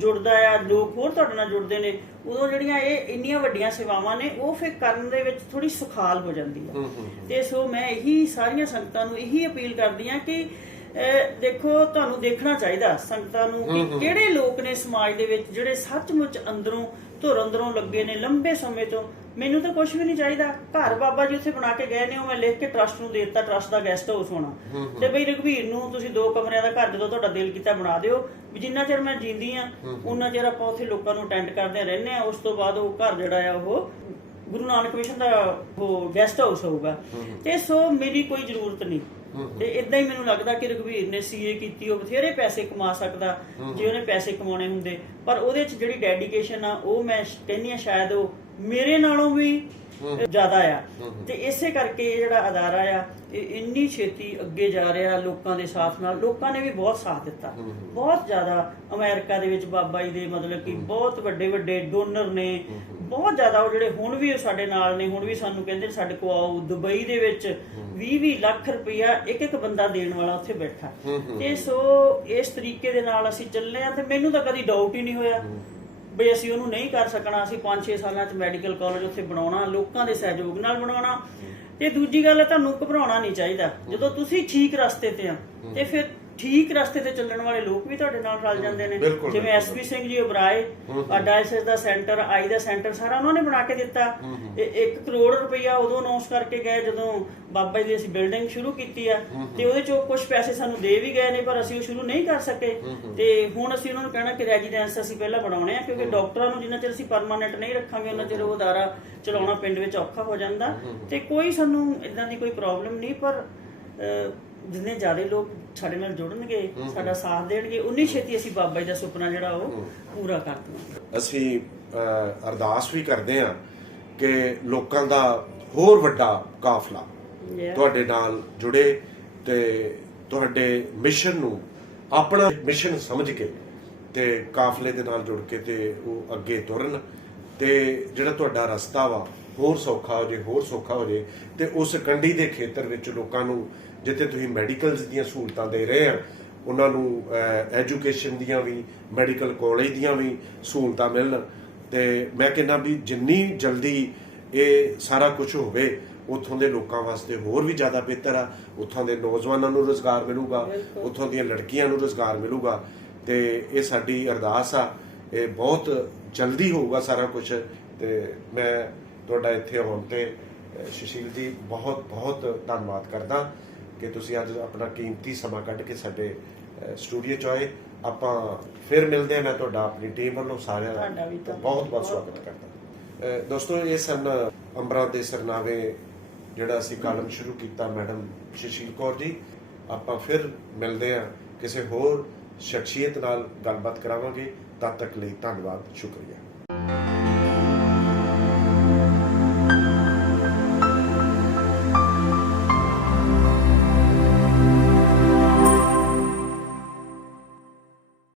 ਜੁੜਦਾ ਆ, ਲੋਕ ਹੋਰ ਤੁਹਾਡੇ ਨਾਲ ਜੁੜਦੇ ਨੇ, ਉਦੋਂ ਜਿਹੜੀਆਂ ਇਹ ਇੰਨੀਆਂ ਵੱਡੀਆਂ ਸੇਵਾਵਾਂ ਨੇ ਉਹ ਫਿਰ ਕਰਨ ਦੇ ਵਿੱਚ ਥੋੜੀ ਸੁਖਾਲ ਹੋ ਜਾਂਦੀ ਆ। ਤੇ ਸੋ ਮੈਂ ਇਹੀ ਸਾਰੀਆਂ ਸੰਗਤਾਂ ਨੂੰ ਇਹੀ ਅਪੀਲ ਕਰਦੀ ਆ ਕਿ ਦੇਖੋ ਤੁਹਾਨੂੰ ਦੇਖਣਾ ਚਾਹੀਦਾ ਸੰਗਤਾਂ ਨੂੰ ਕਿ ਕਿਹੜੇ ਲੋਕ ਨੇ ਸਮਾਜ ਦੇ ਵਿੱਚ ਜਿਹੜੇ ਸੱਚਮੁੱਚ ਅੰਦਰੋਂ ਧੁਰ ਅੰਦਰੋਂ ਲੱਗੇ ਨੇ ਲੰਬੇ ਸਮੇਂ ਤੋਂ। ਮੈਨੂੰ ਤਾਂ ਕੁਝ ਵੀ ਨਹੀਂ ਚਾਹੀਦਾ, ਘਰ ਬਾਬਾ ਜੀ ਉੱਥੇ ਬਣਾ ਕੇ ਗਏ ਨੇ, ਉਹ ਮੈਂ ਲਿਖ ਕੇ ਟਰਸਟ ਨੂੰ ਦੇ ਦਿੱਤਾ, ਟਰਸਟ ਦਾ ਗੈਸਟ ਹਾਊਸ ਹੋਣਾ, ਤੇ ਬਈ ਰਘਵੀਰ ਨੂੰ ਤੁਸੀਂ 2 ਕਮਰਿਆਂ ਦਾ ਘਰ ਜਦੋਂ ਤੁਹਾਡਾ ਦਿਲ ਕੀਤਾ ਬਣਾ ਦਿਓ, ਵੀ ਜਿੰਨਾ ਚਿਰ ਮੈਂ ਜਿੰਦੀ ਆ ਉਹਨਾਂ ਚਿਰ ਆਪਾਂ ਉੱਥੇ ਲੋਕਾਂ ਨੂੰ ਅਟੈਂਡ ਕਰਦੇ ਰਹਿੰਦੇ ਆ। ਉਸ ਤੋਂ ਬਾਅਦ ਉਹ ਘਰ ਜਿਹੜਾ ਆ ਉਹ ਗੁਰੂ ਨਾਨਕ ਮਿਸ਼ਨ ਦਾ ਉਹ ਗੈਸਟ ਹਾਊਸ ਹੋਊਗਾ। ਤੇ ਸੋ ਮੇਰੀ ਕੋਈ ਜ਼ਰੂਰਤ ਨਹੀਂ। ਤੇ ਇਦਾਂ ਹੀ ਮੈਨੂੰ ਲੱਗਦਾ ਕਿ ਰਘਵੀਰ ਨੇ ਸੀਏ ਕੀਤੀ, ਉਹ ਬਥੇਰੇ ਪੈਸੇ ਕਮਾ ਸਕਦਾ ਜੇ ਉਹਨੇ ਪੈਸੇ ਕਮਾਉਣੇ ਹੁੰਦੇ, ਪਰ ਉਹਦੇ 'ਚ ਜਿਹੜੀ ਡੈਡੀਕੇਸ਼ਨ ਆ ਉਹ ਮੈਂ ਕਹਿੰਦੀ ਆ ਸ਼ਾਇਦ ਉਹ ਮੇਰੇ ਨਾਲੋਂ ਵੀ ਜ਼ਿਆਦਾ ਆ। ਤੇ ਇਸੇ ਕਰਕੇ ਇਹ ਜਿਹੜਾ ਅਦਾਰਾ ਆ ਇਹ ਇੰਨੀ ਛੇਤੀ ਅੱਗੇ ਜਾ ਰਿਹਾ ਲੋਕਾਂ ਦੇ ਸਾਥ ਨਾਲ। ਲੋਕਾਂ ਨੇ ਵੀ ਬਹੁਤ ਸਾਥ ਦਿੱਤਾ, ਬਹੁਤ ਜ਼ਿਆਦਾ। ਅਮਰੀਕਾ ਦੇ ਵਿੱਚ ਬਾਬਾ ਜੀ ਦੇ ਮਤਲਬ ਕਿ ਬਹੁਤ ਵੱਡੇ ਵੱਡੇ ਡੋਨਰ ਨੇ, ਬਹੁਤ ਜ਼ਿਆਦਾ, ਉਹ ਜਿਹੜੇ ਹੁਣ ਵੀ ਸਾਡੇ ਨਾਲ ਨੇ, ਹੁਣ ਵੀ ਸਾਨੂੰ ਕਹਿੰਦੇ ਸਾਡੇ ਕੋਲ ਆਓ। ਦੁਬਈ ਦੇ ਵਿੱਚ 20-20 ਲੱਖ ਰੁਪਇਆ ਇੱਕ ਬੰਦਾ ਦੇਣ ਵਾਲਾ ਉੱਥੇ ਬੈਠਾ। ਤੇ ਸੋ ਇਸ ਤਰੀਕੇ ਦੇ ਨਾਲ ਅਸੀਂ ਚੱਲੇ ਆ, ਤੇ ਮੈਨੂੰ ਤਾਂ ਕਦੀ ਡਾਊਟ ਹੀ ਨਹੀਂ ਹੋਇਆ ਵੀ ਅਸੀਂ ਉਹਨੂੰ ਨਹੀਂ ਕਰ ਸਕਣਾ। ਅਸੀਂ 5-6 ਸਾਲਾਂ 'ਚ ਮੈਡੀਕਲ ਕਾਲਜ ਉੱਥੇ ਬਣਾਉਣਾ, ਲੋਕਾਂ ਦੇ ਸਹਿਯੋਗ ਨਾਲ ਬਣਾਉਣਾ। ਤੇ ਦੂਜੀ ਗੱਲ ਹੈ, ਤੁਹਾਨੂੰ ਘਬਰਾਉਣਾ ਨਹੀਂ ਚਾਹੀਦਾ। ਜਦੋਂ ਤੁਸੀਂ ਠੀਕ ਰਸਤੇ ਤੇ ਆ ਤੇ ਫਿਰ ਠੀਕ ਰਸਤੇ ਤੇ ਚੱਲਣ ਵਾਲੇ ਲੋਕ ਵੀ ਤੁਹਾਡੇ ਨਾਲ ਰਲ ਜਾਂਦੇ ਨੇ। ਬਿਲਕੁਲ, ਜਿਵੇਂ ਬਿਲਕੁਲ। ਐਸਪੀ ਸਿੰਘ ਜੀ ਉਬਰਾਏ, ਡਾਇਲਿਸਿਸ ਦਾ ਸੈਂਟਰ, ਆਈ ਦਾ ਸੈਂਟਰ ਸਾਰਾ ਉਹਨਾਂ ਨੇ ਬਣਾ ਕੇ ਦਿੱਤਾ। 1 ਕਰੋੜ ਰੁਪਈਆ ਉਦੋਂ ਅਨਾਉਂਸ ਕਰਕੇ ਗਏ ਜਦੋਂ ਬਾਬਾ ਜੀ ਦੀ ਅਸੀਂ ਬਿਲਡਿੰਗ ਸ਼ੁਰੂ ਕੀਤੀ ਆ, ਤੇ ਉਹਦੇ ਚੋਂ ਕੁਝ ਪੈਸੇ ਸਾਨੂੰ ਦੇ ਵੀ ਗਏ ਨੇ, ਪਰ ਅਸੀਂ ਉਹ ਸ਼ੁਰੂ ਨਹੀਂ ਕਰ ਸਕੇ। ਤੇ ਹੁਣ ਅਸੀਂ ਉਹਨਾਂ ਨੂੰ ਕਹਿਣਾ ਕਿ ਰੈਜ਼ੀਡੈਂਸ ਅਸੀਂ ਪਹਿਲਾਂ ਬਣਾਉਣੇ ਆ, ਕਿਉਂਕਿ ਡਾਕਟਰਾਂ ਨੂੰ ਜਿੰਨਾ ਚਿਰ ਅਸੀਂ ਪਰਮਾਨੈਂਟ ਨਹੀਂ ਰੱਖਾਂਗੇ ਉਹਨਾਂ ਚਿਰ ਉਹ ਅਦਾਰਾ ਚਲਾਉਣਾ ਪਿੰਡ ਵਿੱਚ ਔਖਾ ਹੋ ਜਾਂਦਾ। ਤੇ ਕੋਈ ਸਾਨੂੰ ਇਦਾਂ ਦੀ ਕੋਈ ਪ੍ਰੋਬਲਮ ਨਹੀਂ, ਪਰ ਜਿੰਨੇ ਜ਼ਿਆਦਾ ਲੋਕ ਸਾਡੇ ਨਾਲ ਜੁੜਨਗੇ, ਸਾਡਾ ਸਾਥ ਦੇਣਗੇ, ਉਨੀ ਛੇਤੀ ਅਸੀਂ ਬਾਬਾ ਜੀ ਦਾ ਸੁਪਨਾ ਜਿਹੜਾ ਉਹ ਪੂਰਾ ਕਰ ਦਵਾਂਗੇ। ਅਸੀਂ ਅਰਦਾਸ ਵੀ ਕਰਦੇ ਹਾਂ ਕਿ ਲੋਕਾਂ ਦਾ ਹੋਰ ਵੱਡਾ ਕਾਫਲਾ ਤੁਹਾਡੇ ਨਾਲ ਜੁੜੇ ਤੇ ਤੁਹਾਡੇ ਮਿਸ਼ਨ ਨੂੰ ਆਪਣਾ ਮਿਸ਼ਨ ਸਮਝ ਕੇ ਤੇ ਕਾਫਲੇ ਦੇ ਨਾਲ ਜੁੜ ਕੇ ਤੇ ਉਹ ਅੱਗੇ ਤੁਰਨ, ਤੇ ਜਿਹੜਾ ਤੁਹਾਡਾ ਰਸਤਾ ਵਾ ਹੋਰ ਸੌਖਾ ਹੋ ਜੇ, ਹੋਰ ਸੌਖਾ ਹੋ ਜੇ। ਤੇ ਉਸ ਕੰਢੀ ਦੇ ਖੇਤਰ ਵਿੱਚ ਲੋਕਾਂ ਨੂੰ ਜਿੱਥੇ ਤੁਸੀਂ ਮੈਡੀਕਲਸ ਦੀਆਂ ਸਹੂਲਤਾਂ ਦੇ ਰਹੇ ਆ, ਉਹਨਾਂ ਨੂੰ ਐਜੂਕੇਸ਼ਨ ਦੀਆਂ ਵੀ, ਮੈਡੀਕਲ ਕਾਲਜ ਦੀਆਂ ਵੀ ਸਹੂਲਤਾਂ ਮਿਲਣ। ਤੇ ਮੈਂ ਕਹਿੰਦਾ ਵੀ ਜਿੰਨੀ ਜਲਦੀ ਇਹ ਸਾਰਾ ਕੁਝ ਹੋਵੇ ਉੱਥੋਂ ਦੇ ਲੋਕਾਂ ਵਾਸਤੇ ਹੋਰ ਵੀ ਜ਼ਿਆਦਾ ਬਿਹਤਰ ਆ। ਉੱਥੋਂ ਦੇ ਨੌਜਵਾਨਾਂ ਨੂੰ ਰੁਜ਼ਗਾਰ ਮਿਲੂਗਾ, ਉੱਥੋਂ ਦੀਆਂ ਲੜਕੀਆਂ ਨੂੰ ਰੁਜ਼ਗਾਰ ਮਿਲੂਗਾ। ਤੇ ਇਹ ਸਾਡੀ ਅਰਦਾਸ ਆ, ਇਹ ਬਹੁਤ ਜਲਦੀ ਹੋਊਗਾ ਸਾਰਾ ਕੁਝ। ਤੇ ਮੈਂ ਤੁਹਾਡਾ ਇੱਥੇ ਆਉਣ ਤੇ ਸੁਸ਼ੀਲ ਜੀ ਬਹੁਤ ਬਹੁਤ ਧੰਨਵਾਦ ਕਰਦਾ ਕਿ ਤੁਸੀਂ ਅੱਜ ਆਪਣਾ ਕੀਮਤੀ ਸਮਾਂ ਕੱਢ ਕੇ ਸਾਡੇ ਸਟੂਡੀਓ 'ਚ ਆਏ। ਆਪਾਂ ਫਿਰ ਮਿਲਦੇ ਹਾਂ। ਮੈਂ ਤੁਹਾਡਾ ਆਪਣੀ ਟੀਮ ਵੱਲੋਂ ਸਾਰਿਆਂ ਦਾ ਬਹੁਤ ਬਹੁਤ ਸਵਾਗਤ ਕਰਦਾ। ਦੋਸਤੋ, ਇਹ ਸਨ ਅੰਬਰਾਂ ਦੇ ਸਰਨਾਵੇ ਜਿਹੜਾ ਅਸੀਂ ਕਾਲਮ ਸ਼ੁਰੂ ਕੀਤਾ ਮੈਡਮ ਸੁਸ਼ੀਲ ਕੌਰ ਜੀ। ਆਪਾਂ ਫਿਰ ਮਿਲਦੇ ਹਾਂ, ਕਿਸੇ ਹੋਰ ਸ਼ਖਸੀਅਤ ਨਾਲ ਗੱਲਬਾਤ ਕਰਾਵਾਂਗੇ। ਤਦ ਤੱਕ ਲਈ ਧੰਨਵਾਦ, ਸ਼ੁਕਰੀਆ।